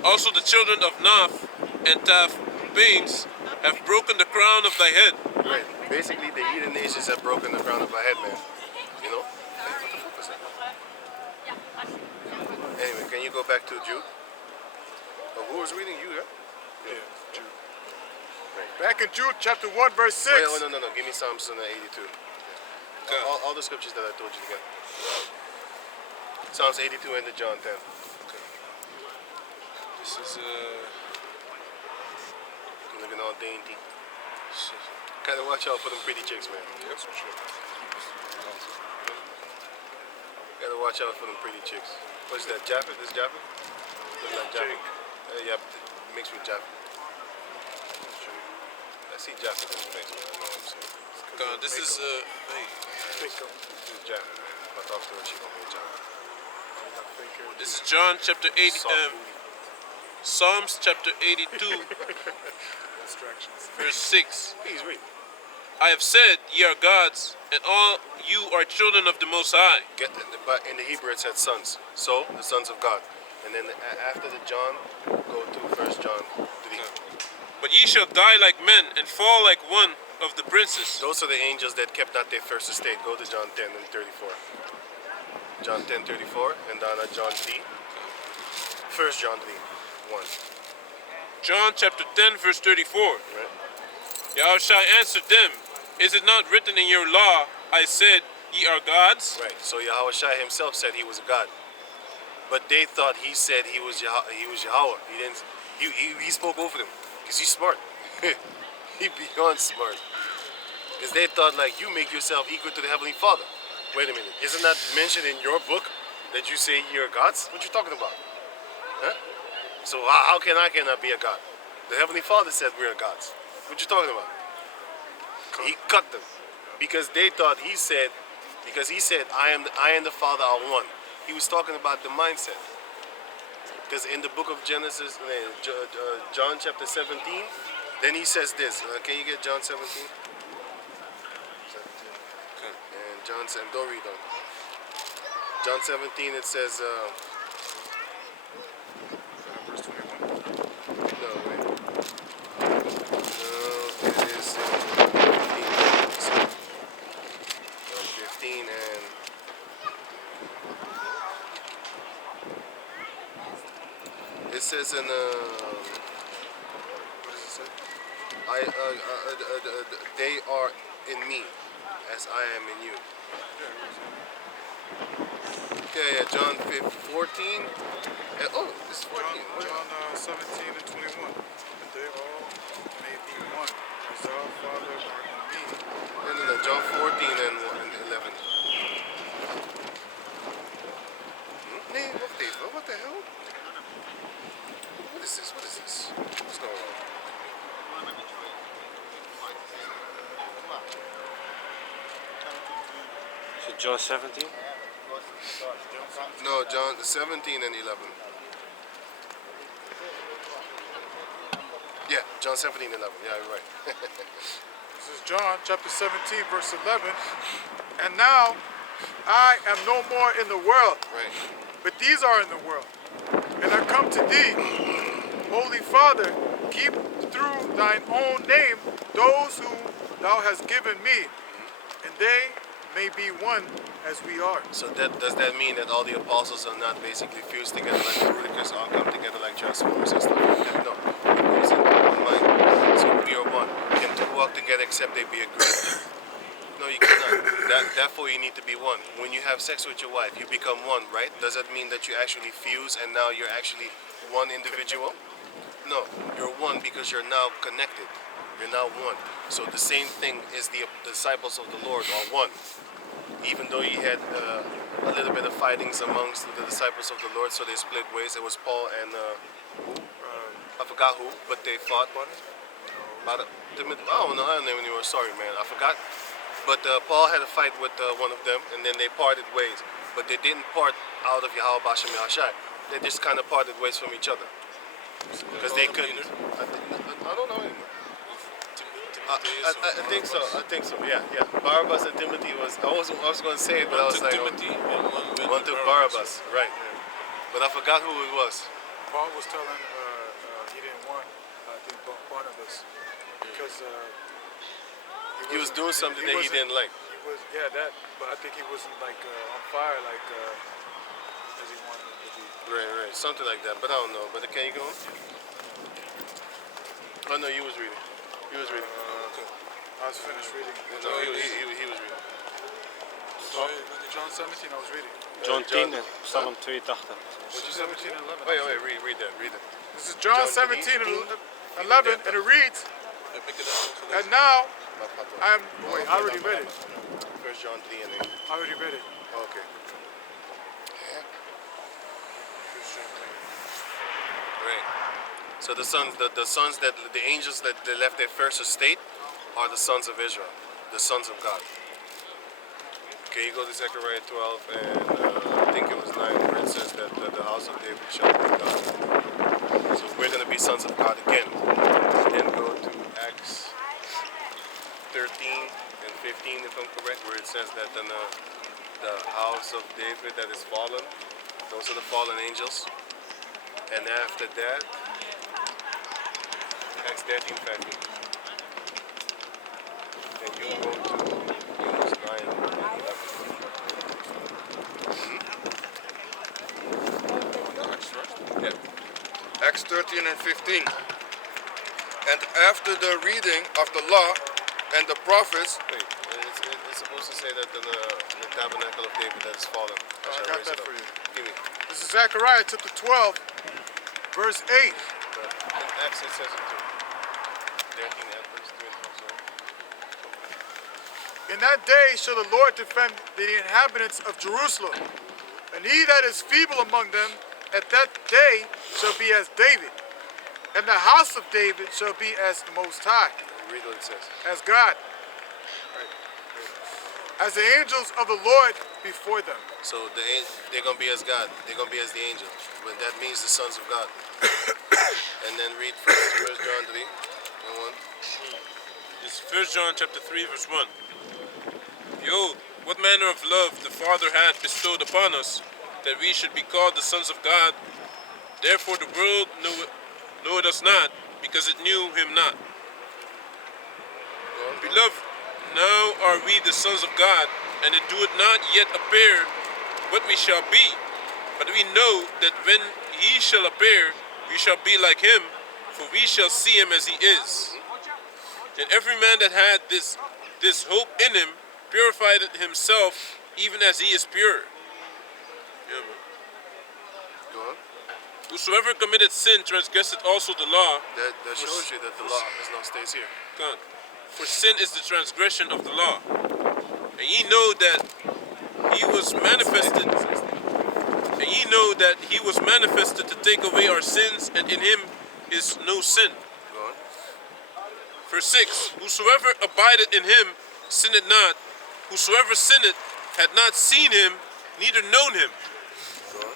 Also the children of Naph and Taph Bains have broken the crown of thy head. Right. Basically, the heathen nations have broken the crown of my head, man. You know? Hey, what the fuck was that? Anyway, can you go back to Jude? Oh, who was reading you, yeah? Yeah, Jude. Back in Jude chapter 1, verse 6. Wait, oh, no. Give me Psalms 82. All the scriptures that I told you again. Psalms 82 and the John 10. This is Looking all dainty. Gotta watch out for them pretty chicks, man. Yep. Gotta watch out for them pretty chicks. What's that, Jaffa? This Jaffa? Looks like Jaffa. Yeah, mixed with Jaffa. I see Jaffa in his face, man. I know what I'm saying. God, this is This is Jaffa, man. If I talk to her, she gonna be Jaffa. this is John chapter 80, Soft booty. Psalms chapter 82, Distractions. verse 6. Please read. I have said, ye are gods, and all you are children of the Most High. But in the Hebrew it said sons. So, the sons of God. And then after the John, go to 1 John 3. But ye shall die like men, and fall like one of the princes. Those are the angels that kept not their first estate. Go to John 10 and 34. John 10, 34, and then John 3. 1 John 3, 1. John chapter 10, verse 34. Right? Yahushua answered them, Is it not written in your law, I said, ye are gods? Right. So Yahushua himself said he was a God, but they thought he said he was Yahweh. He didn't. He spoke over them because he's smart. He beyond smart. Because they thought like you make yourself equal to the Heavenly Father. Wait a minute. Isn't that mentioned in your book that you say you're gods? What you talking about? Huh? So how can I cannot be a god? The Heavenly Father said we are gods. What you talking about? He cut them because they thought he said, because he said I am the Father are one. He was talking about the mindset. Because in the book of Genesis, John chapter 17, then he says this. Can you get John 17? And John 7, don't read on. John 17, it says, Verse 21. no, wait. No, it is 15. John 15 and it says in, what does it say? They are in me as I am in you. Yeah, John 14. Oh, this is 14. John 17 and 21. And they all may be one, as our Father are in me. No. John 14 and 11. Nee, wacht even. What the hell? What is this? What is this? What's going on? Is it John 17? No, John 17 and 11. Yeah, John 17 and 11. Yeah, you're right. This is John chapter 17, verse 11. And now I am no more in the world, Right. but these are in the world. And I come to thee, Holy Father, keep through thine own name those whom thou hast given me, and they may be one as we are. So does that mean that all the apostles are not basically fused together like the Rudikas all come together like Transformers and stuff like that? No. It goes in one mind. So we are one. Can two walk together except they be agreed? No, you cannot. Therefore, you need to be one. When you have sex with your wife, you become one, right? Does that mean that you actually fuse and now you're actually one individual? No, you're one because you're now connected. You're now one. So the same thing is the disciples of the Lord are one. Even though you had a little bit of fightings amongst the disciples of the Lord, so they split ways. It was Paul and I forgot who, but they fought. I don't know. I don't even know. Sorry, man. I forgot. But Paul had a fight with one of them, and then they parted ways. But they didn't part out of Yahweh Bashem Yahshai. They just kind of parted ways from each other. Because they couldn't. I don't know anymore. I think so. I think so. Yeah. Barabbas and Timothy was. I was going to say it, but I was like, Timothy and one to Barabbas, right? But I forgot who it was. Paul was telling he didn't want, I think, Barnabas because He was doing something that he didn't like. He was, yeah, that. But I think he wasn't like on fire like as he wanted him to be. Right. Something like that. But I don't know. But can you go on? Oh no, you was reading. He was reading. I was finished reading. No, he was reading. John 17, I was reading. John 10 en Psalm 82. What'd you say? 17 and 11. Wait, read that. This is John 17 and 11, and it reads, I pick it up. and now I am. Wait, I already read it. First John 3 and 8. I already read it. Okay. Right. So the sons that the angels that they left their first estate are the sons of Israel, the sons of God. Okay, you go to Zechariah 12 and I think it was 9 where it says that the house of David shall be God. So we're going to be sons of God again. Then go to Acts 13 and 15 if I'm correct, where it says that then the house of David that is fallen, those are the fallen angels. And after that, Acts 13, 15. And you go to Romans 9 and 11. Yeah. Acts 13 and 15. And after the reading of the law and the prophets, Wait, it's supposed to say that in the tabernacle of David that is fallen. I shall got raise that it up. for you. Give me. This is Zechariah chapter 12, verse 8. In Acts it says it too. 13 at verse 3 and so on. In that day shall the Lord defend the inhabitants of Jerusalem, and he that is feeble among them at that day shall be as David, and the house of David shall be as the Most High, Read what it says. as God, as the angels of the Lord before them. So they're going to be as God. They're going to be as the angel. But that means the sons of God. And then read first John 3. And 1. It's 1 John chapter 3, verse 1. Behold, what manner of love the Father had bestowed upon us, that we should be called the sons of God. Therefore the world knoweth us not, because it knew him not. Beloved, now are we the sons of God, and it doeth not yet appear what we shall be. But we know that when he shall appear, we shall be like him, for we shall see him as he is. And every man that had this hope in him purified himself, even as he is pure. Yeah, man. Go on. Whosoever committed sin transgresseth also the law. That shows you that the law is no stays here. God. For sin is the transgression of the law. And ye know that he was manifested. And ye know that he was manifested to take away our sins, and in him is no sin. Go on. Verse 6. Whosoever abideth in him sinneth not. Whosoever sinneth had not seen him, neither known him. Go on.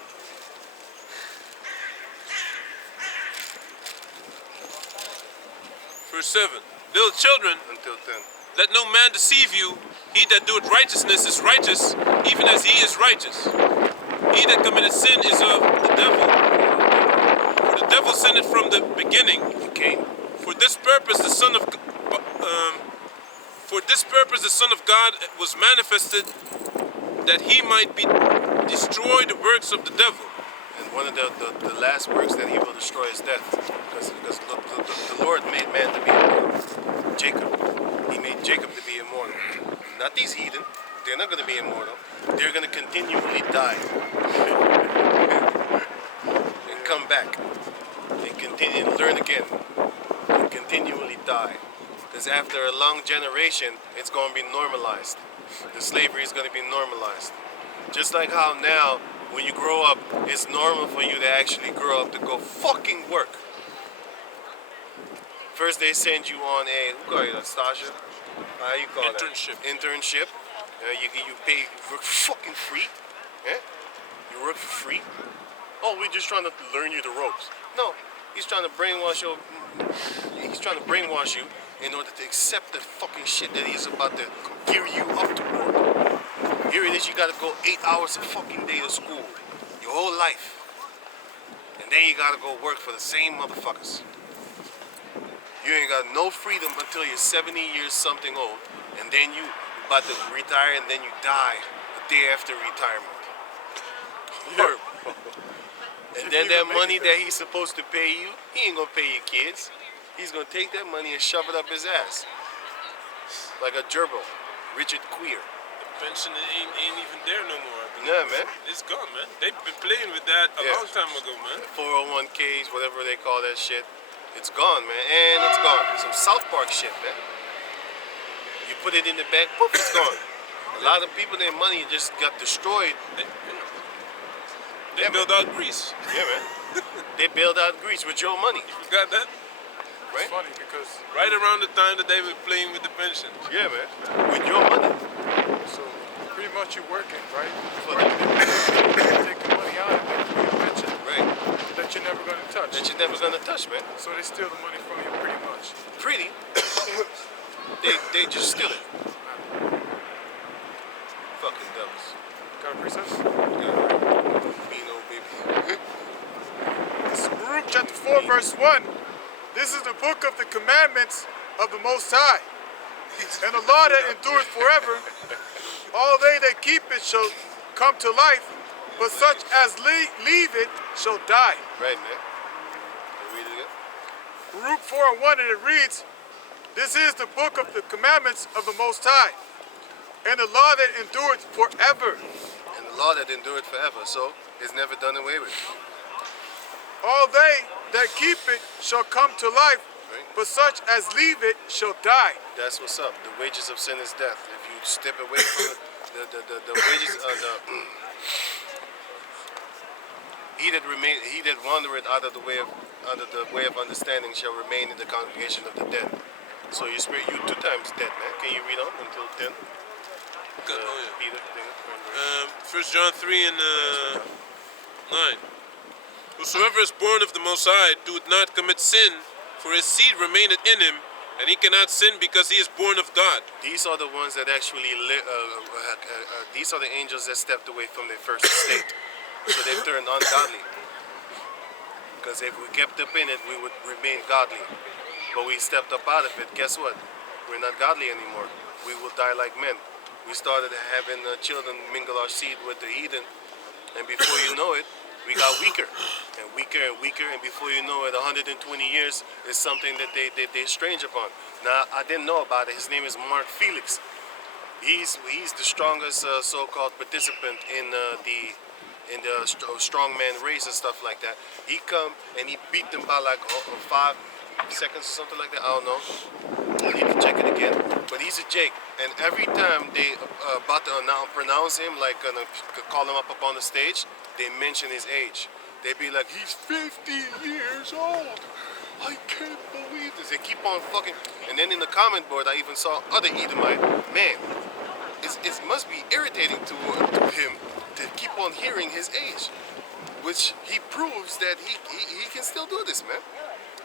Verse 7. Little children, Until 10. let no man deceive you. He that doeth righteousness is righteous, even as he is righteous. He that committeth sin is of the devil. For the devil sinned from the beginning. Cain. For this purpose the Son of God was manifested, that he might destroy the works of the devil. And one of the last works that he will destroy is death. Because the Lord made man to be immortal. Jacob. He made Jacob to be immortal. Not these heathen. They're not going to be immortal. They're going to continually die. And come back. And continue to learn again. And continually die. Because after a long generation, it's going to be normalized. The slavery is going to be normalized. Just like how now, when you grow up, it's normal for you to actually grow up to go fucking work. First they send you on a, who call you that, Stasha? How you call Internship. that? Internship. You pay, you work fucking free. Eh? You work for free. Oh, we're just trying to learn you the ropes. No, he's trying to brainwash you. He's trying to brainwash you in order to accept the fucking shit that he's about to gear you up toward. Here it is, you gotta go 8 hours a fucking day to school. Your whole life. And then you gotta go work for the same motherfuckers. You ain't got no freedom until you're 70 years something old. And then you about to retire and then you die a day after retirement. And then that money that he's supposed to pay you, he ain't gonna pay your kids. He's gonna take that money and shove it up his ass. Like a gerbil. Richard Queer. The pension ain't even there no more. Nah, man. It's gone, man. They've been playing with that a Yeah. long time ago, man. 401ks, whatever they call that shit. It's gone, man. And it's gone. Some South Park shit, man. You put it in the bank, poof, it's gone. A lot of people, their money just got destroyed. They build out Greece. Yeah, man. They bailed out Greece with your money, You got that? right? It's funny because Right around the time that they were playing with the pensions. Yeah, man. With your money. so pretty much you're working, right? For Right. the- They take the money out and then you pension Right. that you're never gonna touch. That you're never gonna touch, man. So they steal the money from you pretty much. Pretty. they just steal it. Fucking devils. Got a preset? Yeah. Beano, baby. It's Baruch chapter 4, verse 1. This is the book of the commandments of the Most High, and the law that endureth forever. All they that keep it shall come to life, but such as leave it shall die. Right, man. Can you read it again? Baruch 4:1, and it reads, "This is the book of the commandments of the Most High, and the law that endureth forever. And the law that endured forever, so it's never done away with. All they that keep it shall come to life, Right? but such as leave it shall die." That's what's up. The wages of sin is death. If you step away from the wages of he that wandereth out of the way of understanding shall remain in the congregation of the dead. So you spirit, you 2 times dead, man. Can you read on until 10? Okay, oh yeah. Peter, 1 John 3 and 9. Whosoever is born of the Most High doeth not commit sin, for his seed remaineth in him, and he cannot sin because he is born of God. These are the ones that actually these are the angels that stepped away from their first estate. So they've turned ungodly. Because if we kept up in it, we would remain godly. But we stepped up out of it. Guess what? We're not godly anymore. We will die like men. We started having children mingle our seed with the heathen. And before you know it, we got weaker and weaker and weaker. And before you know it, 120 years is something that they're strange upon. Now, I didn't know about it. His name is Mark Felix. He's the strongest so-called participant in the strongman race and stuff like that. He come and he beat them by like 5 seconds or something like that. I don't know. I need to check it again. But he's a Jake, and every time they about to pronounce him, like call him up on the stage, they mention his age. They be like, he's 50 years old. I can't believe this. They keep on fucking. And then in the comment board, I even saw other Edomite. Man, it must be irritating to him to keep on hearing his age, which he proves that he can still do this, man.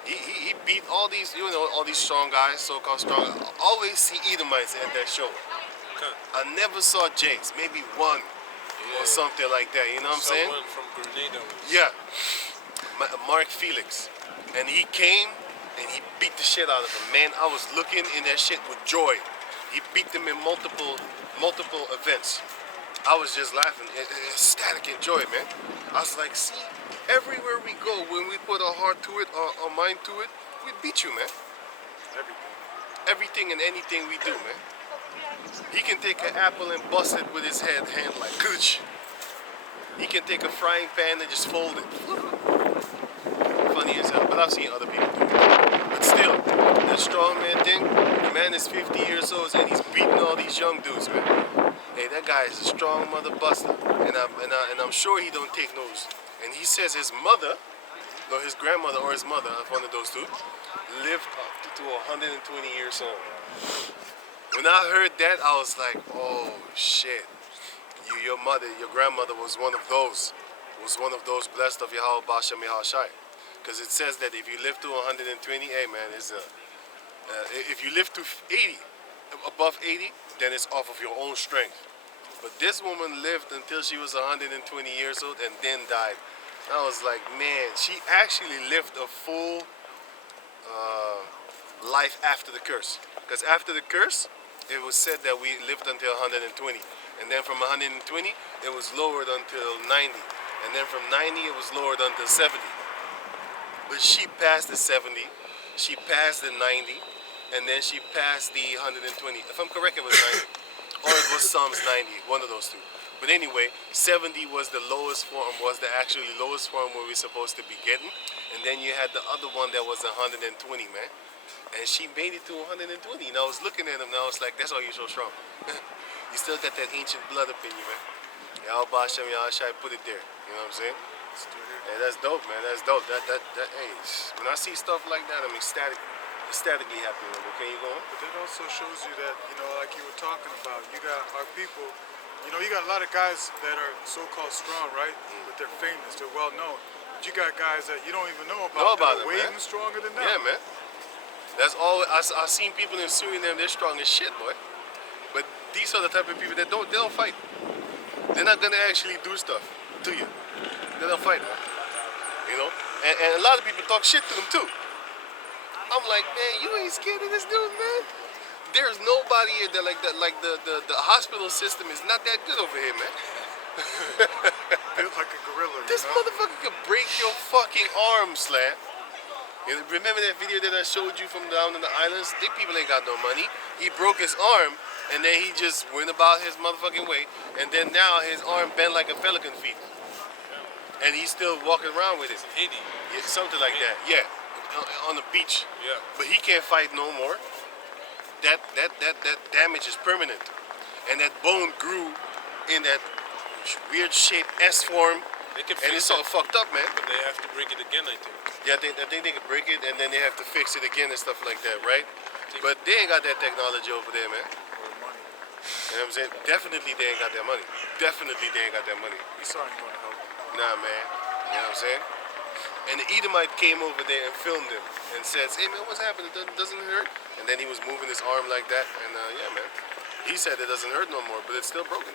He beat all these, all these strong guys, so-called strong. I always see Edomites at that show. Okay. I never saw Jakes, maybe one or something like that. You know what I'm saying? Someone from Grenada. Yeah, Mark Felix, and he came and he beat the shit out of him. Man, I was looking in that shit with joy. He beat them in multiple events. I was just laughing, ecstatic in joy, man. I was like, see, everywhere we go, when we put our heart to it, our mind to it, we beat you, man. Everything and anything we do, man. He can take an apple and bust it with his hand like, gooch. He can take a frying pan and just fold it. Funny as hell, but I've seen other people do it. But still, that strongman thing, the man is 50 years old and he's beating all these young dudes, man. Hey, that guy is a strong mother buster, and I'm sure he don't take no's. And he says his mother, no, his grandmother or his mother, one of those two, lived up to 120 years old. When I heard that, I was like, oh shit. Your mother, your grandmother was one of those blessed of Yahweh Bashem Yahashai. Because it says that if you live to 120, hey man, if you live to 80, above 80, then it's off of your own strength. But this woman lived until she was 120 years old and then died. I was like, man, she actually lived a full life after the curse. Because after the curse, it was said that we lived until 120. And then from 120, it was lowered until 90. And then from 90, it was lowered until 70. But she passed the 70, she passed the 90, and then she passed the 120. If I'm correct, it was 90. Or it was Psalms 90, one of those two. But anyway, 70 was the lowest form, was the actually lowest form where we're supposed to be getting. And then you had the other one that was 120, man. And she made it to 120. And I was looking at him and I was like, that's why you're so strong. You still got that ancient blood up in you, man. Yahweh Hashem Yahashai put it there. You know what I'm saying? Hey, that's dope, man. That's dope. Hey, when I see stuff like that, I'm ecstatically happy. Can you go on? But that also shows you that, like you were talking about, you got our people, you got a lot of guys that are so-called strong, right? But they're famous, they're well-known. But you got guys that you don't even know about that are way even stronger than them. Yeah, man. That's all. I've seen people in Suriname, they're strong as shit, boy. But these are the type of people that they don't fight. They're not gonna actually do stuff to you. They don't fight, man. And a lot of people talk shit to them too. I'm like, man, you ain't scared of this dude, man. There's nobody here that like that. Like the hospital system is not that good over here, man. Built like a gorilla. This motherfucker could break your fucking arm, Slam. And remember that video that I showed you from down in the islands? They people ain't got no money. He broke his arm, and then he just went about his motherfucking way. And then now his arm bent like a pelican feet. And he's still walking around with it. Haiti. Yeah, something like that. Yeah, on the beach. Yeah. But he can't fight no more. That damage is permanent. And that bone grew in that weird shaped S form. They can And fix it's all it, fucked up, man. but they have to break it again, I think. Yeah, I think they can break it and then they have to fix it again and stuff like that, right? But they ain't got that technology over there, man. Or money. You know what I'm saying? Definitely they ain't got that money. Definitely they ain't got that money. Esau ain't gonna help. Nah, man. You know what I'm saying? And the Edomite came over there and filmed him and says, hey, man, what's happening? Doesn't it hurt? And then he was moving his arm like that. And yeah, man. He said it doesn't hurt no more, but it's still broken.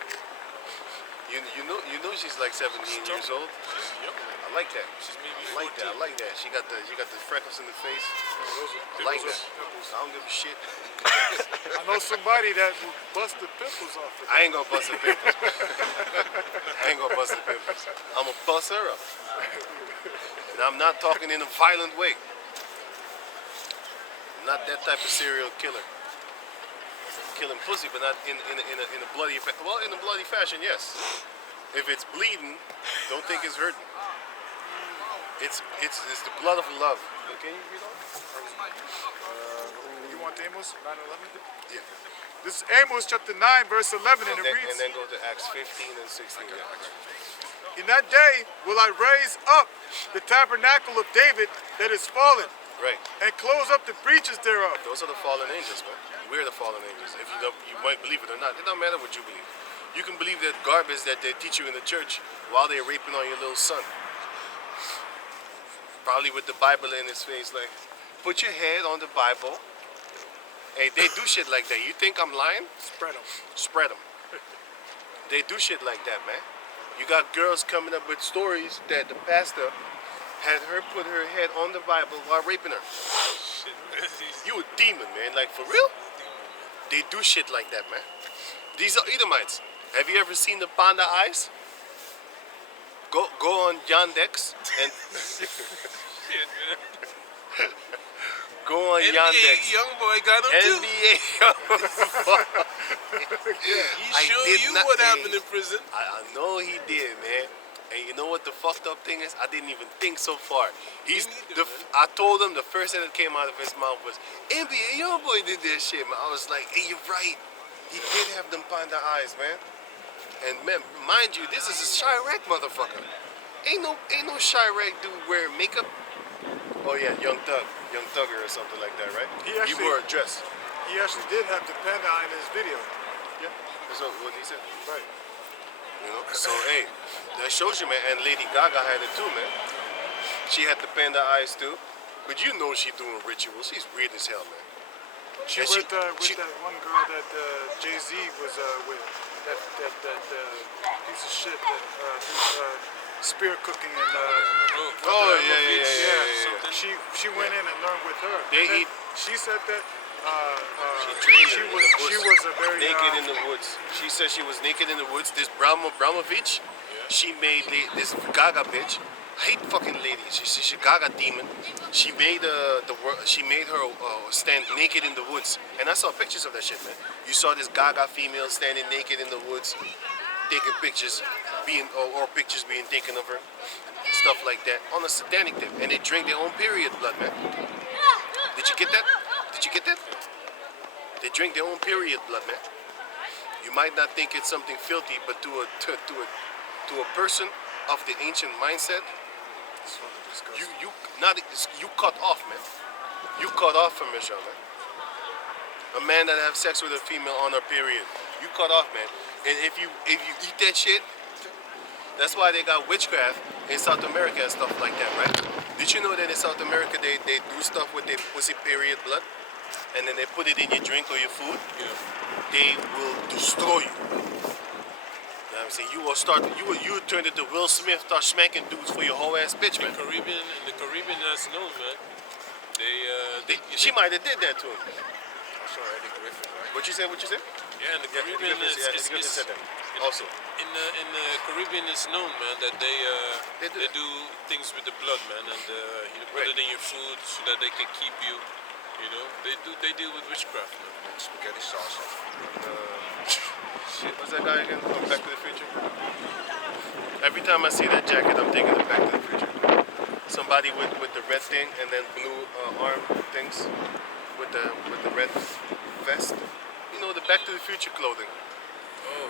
You know she's like 17 years old. She's young. I like that. She's maybe I like that. I 14. like that. She got the freckles in the face. I like that. I don't give a shit. I know somebody that will bust the pimples off of it. I ain't gonna bust the pimples. I ain't gonna bust the pimples. I'm gonna bust her up. And I'm not talking in a violent way. I'm not that type of serial killer. Killing pussy, but not in a bloody well, in a bloody fashion, yes. If it's bleeding, don't think it's hurting. It's the blood of love. Can you read on? You want Amos 9:11? Yeah. This is Amos chapter 9, verse 11, and it And reads, then go to Acts 15 and 16. Yeah. in that day will I raise up the tabernacle of David that is fallen, Right. and close up the breaches thereof. Those are the fallen angels, man. We're the fallen angels. If you don't, you might believe it or not. It don't matter what you believe. You can believe that garbage that they teach you in the church while they're raping on your little son. Probably with the Bible in his face, like, put your head on the Bible. Hey, they do shit like that. You think I'm lying? Spread them. Spread them. They do shit like that, man. You got girls coming up with stories that the pastor had her put her head on the Bible while raping her. Shit. You a demon, man. Like, for real? They do shit like that, man. These are Edomites. Have you ever seen the panda eyes? Go on Yandex and Shit, man. go on NBA Yandex. young boy got him too. NBA. He I showed did you not- what hey. happened in prison. I know he did, man. And you know what the fucked up thing is? I didn't even think so far. He's neither, man. I told him the first thing that came out of his mouth was NBA Youngboy did that shit, man. I was like, hey, you're right. He did have them panda eyes, man. And man, mind you, this is a Chirac motherfucker. Ain't no Chirac dude wearing makeup. Oh yeah, Young Thugger or something like that, right? He He actually- wore a dress. He actually did have the panda eye in his video. Yeah, that's what he said. Right. You know, so hey, that shows you, man. And Lady Gaga had it too, man. She had the panda eyes too, but you know she doing rituals. She's weird as hell, man. She And with she- that one girl that Jay-Z was with. That piece of shit that spear cooking and Oh yeah. Something. She went in and learned with her. They And then eat- She said that trained she her in was the bush, she was a very naked in the woods. She said she was naked in the woods. This Bramovich, she made this Gaga bitch. I hate fucking ladies. She's a Gaga demon. She made her stand naked in the woods, and I saw pictures of that shit, man. You saw this Gaga female standing naked in the woods, taking pictures, or pictures being taken of her, stuff like that on a satanic tip, and they drink their own period blood, man. Did you get that? Did you get that? They drink their own period blood, man. You might not think it's something filthy, but to a person of the ancient mindset, you cut off, man. You cut off from Michelle, man. A man that have sex with a female on her period, you cut off, man. And if you eat that shit, that's why they got witchcraft in South America and stuff like that, right? Did you know that in South America they do stuff with their pussy period blood, and then they put it in your drink or your food? Yeah. They will destroy you. You know what I'm saying? You will turn into Will Smith, start smacking dudes for your whole ass bitch, In man. the Caribbean, that's known, man. She might have did that to him. sorry, Eddie Griffin, right? What you say? What you say? Yeah, and the Yeah, Eddie Caribbean Griffin, yeah, Eddie Griffin is said that. Also, in the Caribbean it's known, man, that They they do that. do things with the blood, man, and you put Right. it in your food so that they can keep you. You know, they deal with witchcraft, man. Like spaghetti sauce. Shit, what's that guy again from Back to the Future? Every time I see that jacket, I'm thinking of Back to the Future. Somebody with the red thing and then blue arm things with the red vest. You know, the Back to the Future clothing. Oh,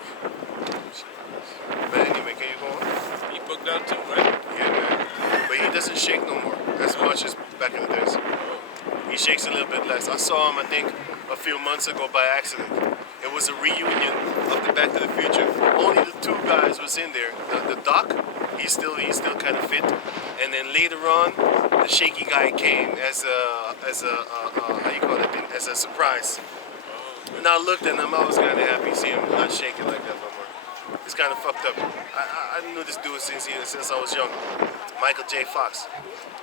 But anyway, can you go on? he bugged out too, right? Yeah, man. But he doesn't shake no more as much as back in the days. He shakes a little bit less. I saw him, I think, a few months ago by accident. It was a reunion of the Back to the Future. Only the two guys was in there. The Doc, he's still kind of fit. And then later on, the shaky guy came as a how you call that thing? As a surprise. And I looked at him. I was kind of happy seeing him not shaking like that no more. It's kind of fucked up. I knew this dude since I was young. Michael J. Fox.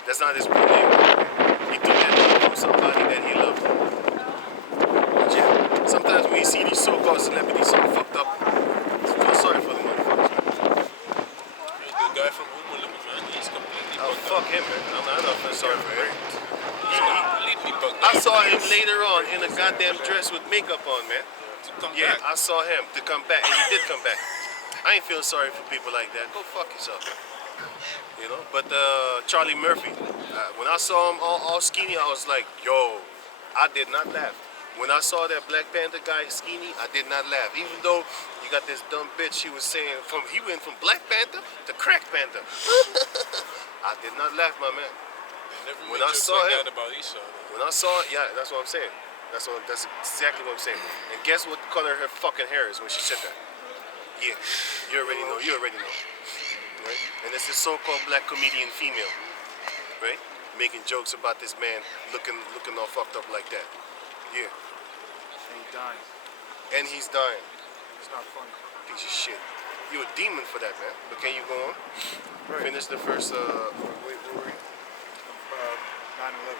That's not his real name. He took that name from somebody that he loved. But yeah, sometimes when you see these so-called celebrities so fucked up, I feel sorry for the motherfuckers. The guy from Homerun, man, he's completely Oh, bugged fuck out. him, man. I'm not feeling sorry for him. He's completely bugged I out. saw him later on in a goddamn dress with makeup on, man. To come Yeah, back. I saw him to come back, and he did come back. I ain't feel sorry for people like that. Go fuck yourself. You know, but Charlie Murphy, when I saw him all skinny, I was like, yo, I did not laugh. When I saw that Black Panther guy skinny, I did not laugh. Even though you got this dumb bitch, she was saying he went from Black Panther to Crack Panther. I did not laugh, my man. They never When made I jokes saw like him- that about Esau. When I saw it, yeah, that's what I'm saying. That's exactly what I'm saying. And guess what color her fucking hair is when she said that? Yeah, you already know. You already know. Right? And it's this so-called black comedian female, right? Making jokes about this man looking all fucked up like that. Yeah. And he dying. And he's dying. It's not funny. Piece of shit. You a demon for that, man. But can you go on? Right. Finish the first. Wait, where were you? 9/11.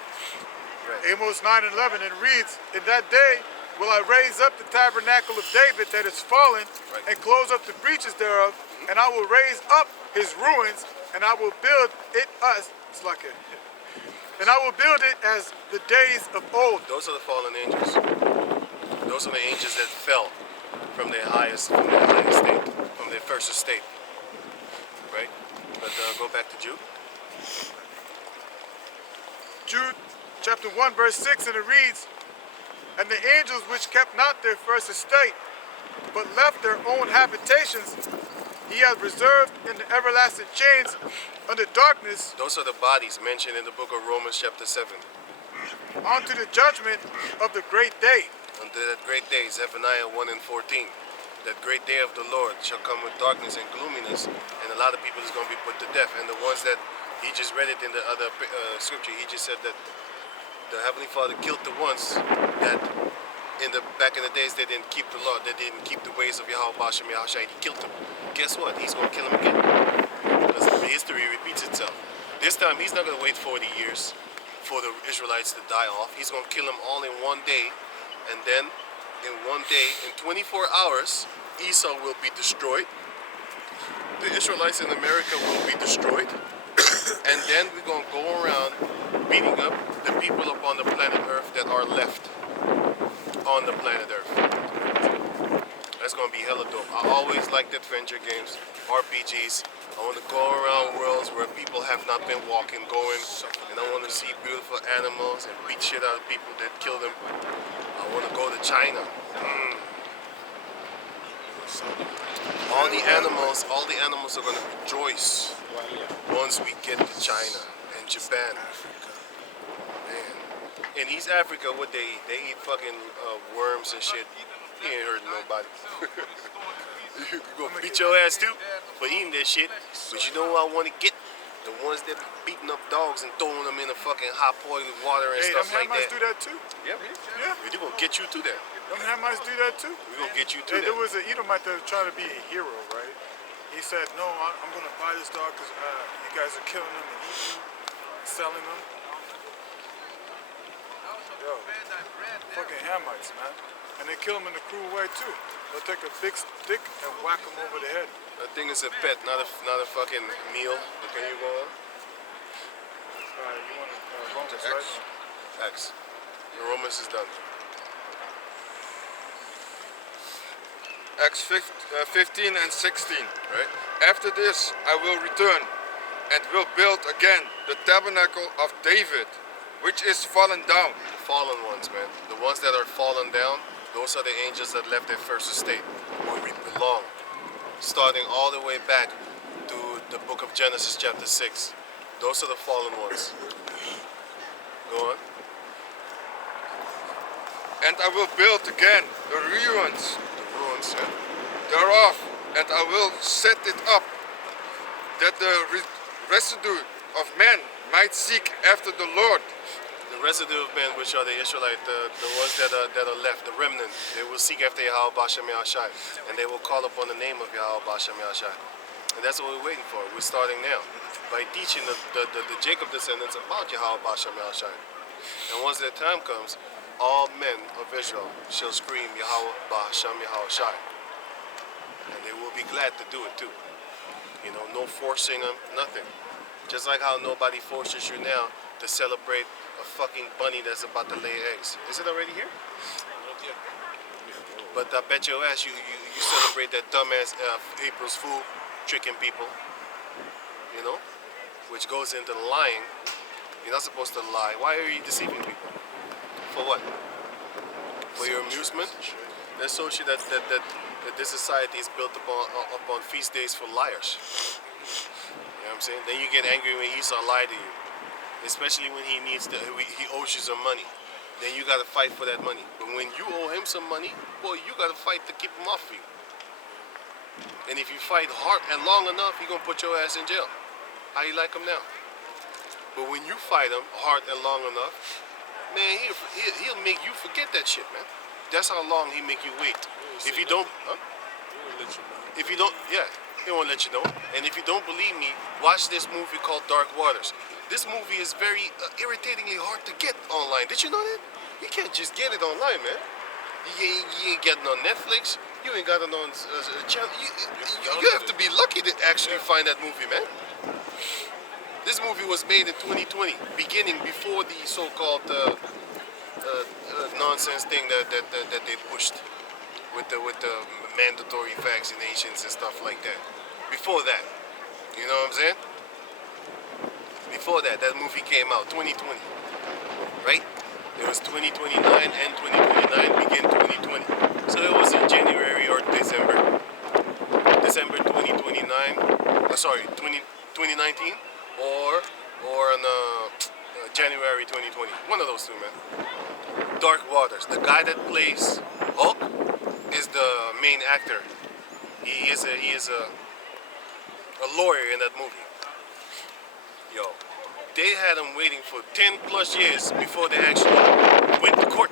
Right. Amos 9:11, and reads, "In that day will I raise up the tabernacle of David that is fallen, Right. and close up the breaches thereof, and I will raise up his ruins, and I will build it and I will build it as the days of old." Those are the fallen angels. Those are the angels that fell from their highest state, from their first estate. Right? But go back to Jude. Jude chapter 1 verse 6, and it reads, "And the angels which kept not their first estate, but left their own habitations, he hath reserved in the everlasting chains under darkness Those are the bodies mentioned in the book of Romans chapter 7. unto the judgment of the great day." Until that great day, Zephaniah 1 and 14. That great day of the Lord shall come with darkness and gloominess, and a lot of people is going to be put to death. And the ones that, he just read it in the other scripture, he just said that the Heavenly Father killed the ones that back in the days they didn't keep the law, they didn't keep the ways of Yahweh Bashem Yahushai. He killed them. Guess what? He's going to kill them again. Because the history repeats itself. This time he's not going to wait 40 years for the Israelites to die off. He's going to kill them all in one day. And then in one day, in 24 hours, Esau will be destroyed. The Israelites in America will be destroyed. And then we're going to go around beating up the people upon the planet Earth that are left on the planet Earth. That's going to be hella dope. I always liked adventure games, RPGs. I want to go around worlds where people have not been walking, going, and I want to see beautiful animals and beat shit out of people that kill them. I want to go to China. All the animals are going to rejoice once we get to China and Japan. Man. In East Africa, what they eat? They eat fucking worms and shit. You ain't hurting nobody. You gonna beat your ass too for eating that shit. But you know what I want to get? The ones that be beating up dogs and throwing them in the fucking hot boiling water and Hey, them stuff like Hamites that. do that too. Yeah, Yeah. we gonna get you to that. Them Hamites do that too. We gonna get you to Hey, there that. was an Edomite that was trying to be a hero, right? He said, "No, I'm going to buy this dog because you guys are killing them and eating them, selling them." Yo, fucking Hamites, man. And they kill them in a cruel way too. They'll take a big stick and whack them over the head. That thing is a pet, not a fucking meal. But can you go on? You want Romans, To Acts. right? Acts. The Romans is done. Acts 15 and 16, right? After this I will return and will build again the tabernacle of David, which is fallen down. The fallen ones, man. The ones that are fallen down, those are the angels that left their first estate, where we belong. Starting all the way back to the book of Genesis chapter 6. Those are the fallen ones. Go on. And I will build again the ruins The ruins, yeah? thereof, and I will set it up, that the residue of men might seek after the Lord. The residue of men, which are the Israelites, the ones that are left, the remnant, they will seek after Yahweh Bashem Yahshai, and they will call upon the name of Yahweh Bashem Yahshai. And that's what we're waiting for. We're starting now by teaching the Jacob descendants about Yahweh Bashem Yahshai. And once that time comes, all men of Israel shall scream Yahweh Bashem Yahshai. And they will be glad to do it too. You know, no forcing them, nothing. Just like how nobody forces you now to celebrate a fucking bunny that's about to lay eggs. Is it already here? But I bet your ass you celebrate that dumbass April's Fool, tricking people, you know, which goes into lying. You're not supposed to lie. Why are you deceiving people? For what? For your amusement? That shows you that this society is built upon feast days for liars. You know what I'm saying? Then you get angry when Esau lied to you, especially when he owes you some money. Then you gotta fight for that money. But when you owe him some money, boy, you gotta fight to keep him off of you. And if you fight hard and long enough, he gonna put your ass in jail. How you like him now? But when you fight him hard and long enough, man, he'll make you forget that shit, man. That's how long he make you wait. If you don't, if you don't, yeah, he won't let you know. And if you don't believe me, watch this movie called Dark Waters. This movie is very irritatingly hard to get online. Did you know that? You can't just get it online, man. You ain't getting on Netflix. You ain't got it on channel. You have to be lucky to actually find that movie, man. This movie was made in 2020, beginning before the so-called nonsense thing that they pushed with the mandatory vaccinations and stuff like that. Before that, you know what I'm saying? Before that movie came out, 2020, right? It was 2029 and 2029 begin 2020. So it was in January or December 2029. Sorry, 2019 or in January 2020. One of those two, man. Dark Waters. The guy that plays Hulk is the main actor. He is a lawyer in that movie. Yo, they had him waiting for 10 plus years before they actually went to court.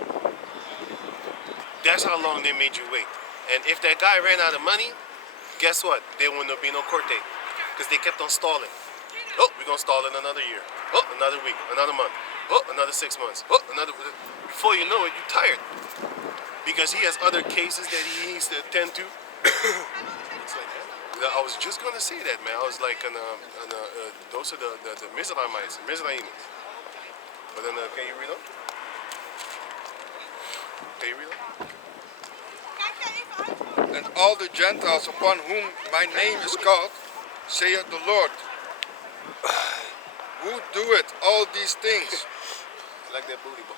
That's how long they made you wait. And if that guy ran out of money, guess what? There wouldn't have been no court date. Because they kept on stalling. Oh, we're going to stall in another year. Oh, another week, another month. Oh, another 6 months. Oh, another... Before you know it, you're tired. Because he has other cases that he needs to attend to. It's like, I was just going to say that, man. I was like, those are the Mizraimites, Mizraim. But then, can you read them? Can you read them? And all the Gentiles upon whom my name is called, saith the Lord, who doeth all these things, I like that booty, boy.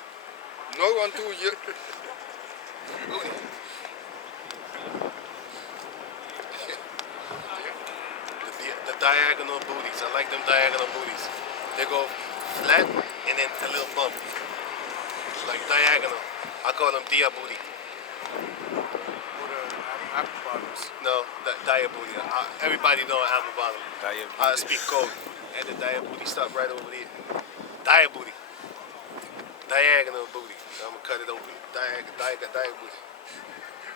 know unto you, Booty. The diagonal booties. I like them diagonal booties. They go flat and then a little bump. Like diagonal. I call them dia booty. Or the apple bottoms. No, dia booty. Everybody know apple bottom. Dia I booty. speak code. And the dia booty stop right over there. Dia booty. Diagonal booty. I'm gonna cut it open. Dia booty.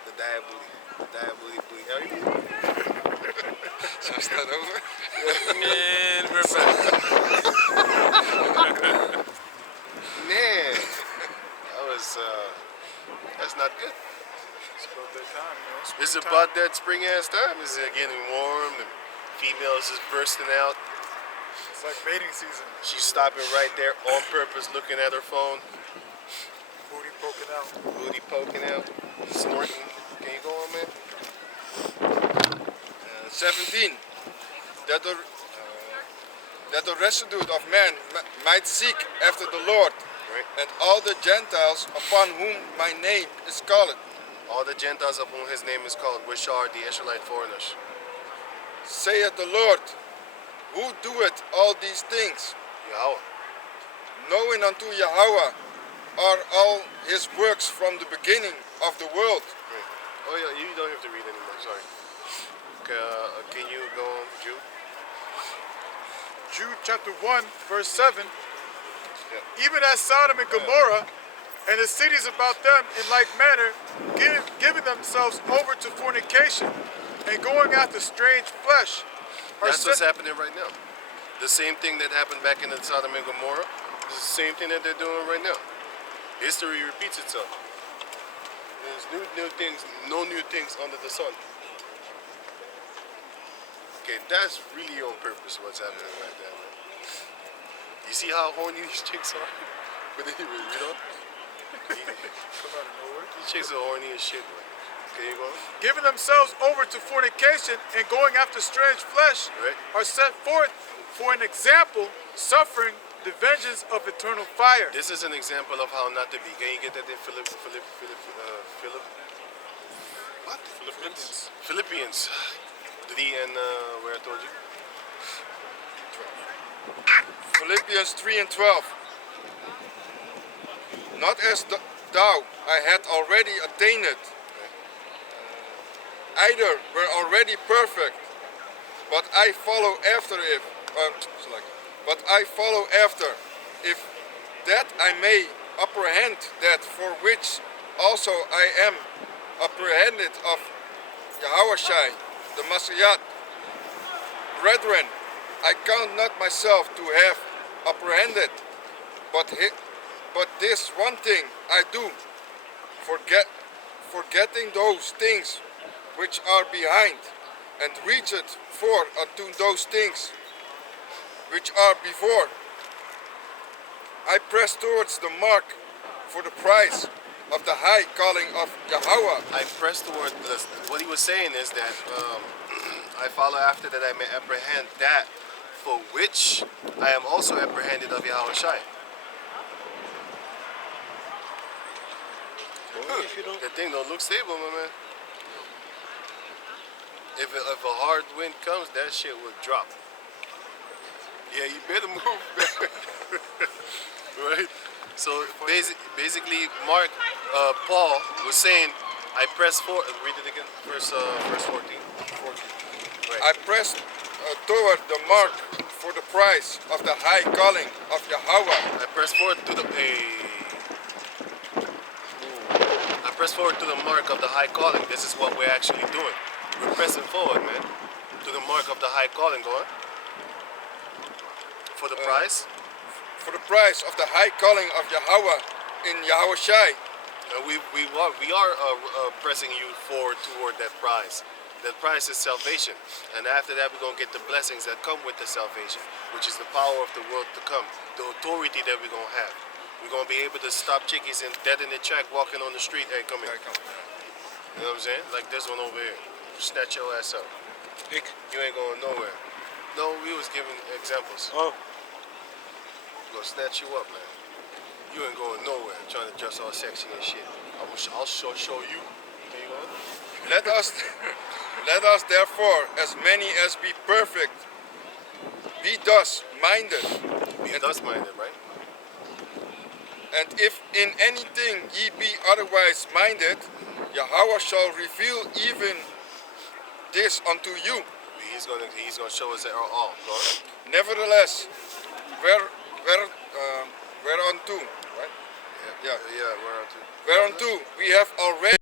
The dia booty. Dia booty booty. so start over. And we're back. Man, that was That's not good. It's about that time, you know. It's springtime. about that spring ass time. It's getting warm. The females is bursting out. It's like mating season. She's stopping right there on purpose, looking at her phone, Booty poking out. booty poking out, snorting. Can you go on, man? 17. That the residue of man might seek after the Lord, Right. and all the Gentiles upon whom my name is called, All the Gentiles of whom his name is called, which are the Israelite foreigners. saith the Lord, who doeth all these things, Yahweh. knowing unto Yahweh are all his works from the beginning of the world. Right. Oh yeah, you don't have to read anymore. Sorry. Can you go on, Jude? Jude chapter 1, verse 7. Yeah. Even as Sodom and Gomorrah and the cities about them in like manner, giving themselves over to fornication and going after strange flesh, are That's what's set- happening right now. The same thing that happened back in the Sodom and Gomorrah is the same thing that they're doing right now. History repeats itself. There's new things, no new things under the sun. Okay, that's really on purpose what's happening right there, man. You see how horny these chicks are? But anyway, you know? Come out of nowhere. These chicks are horny as shit, man. Okay, you go on? Giving themselves over to fornication and going after strange flesh, Right. are set forth for an example, suffering the vengeance of eternal fire. This is an example of how not to be. Can you get that in what? Philippians 3 and where I told you? Philippians 3 and 12. Not as thou I had already attained it, either were already perfect, but I follow after it. But I follow after, if that I may apprehend that for which also I am apprehended of Yahushai, the Messiah. Brethren, I count not myself to have apprehended, but this one thing I do, forgetting those things which are behind, and reacheth forth unto those things which are before. I press towards the mark for the prize of the high calling of Yahweh. I press toward this. What he was saying is that I follow after that I may apprehend that for which I am also apprehended of Yahushai. If you don't, That thing don't look stable, my man. If a hard wind comes, that shit will drop. Yeah, you better move. Right? So basically, Paul was saying, I press forward. Read it again, verse 14. Right. I press toward the mark for the prize of the high calling of Yahweh. I press forward to the I press forward to the mark of the high calling. This is what we're actually doing. We're pressing forward, man, to the mark of the high calling. Go on. For the prize. For the prize of the high calling of Yahweh in Yahushai. We are pressing you forward toward that prize. That prize is salvation. And after that, we're going to get the blessings that come with the salvation, which is the power of the world to come, the authority that we're going to have. We're going to be able to stop chickies and dead in the track walking on the street. Hey, come here. You know what I'm saying? Like this one over here. Snatch your ass up. You ain't going nowhere. No, we was giving examples. oh, Gonna snatch you up, man. You ain't going nowhere. Trying to dress all sexy and shit. I'll show you. There you go. Let us therefore, as many as be perfect, be thus minded. Be thus minded, right? And if in anything ye be otherwise minded, Yahweh shall reveal even this unto you. He's gonna show us all. Go on. Nevertheless, whereunto, right? Yeah, we're on to. Whereunto we have already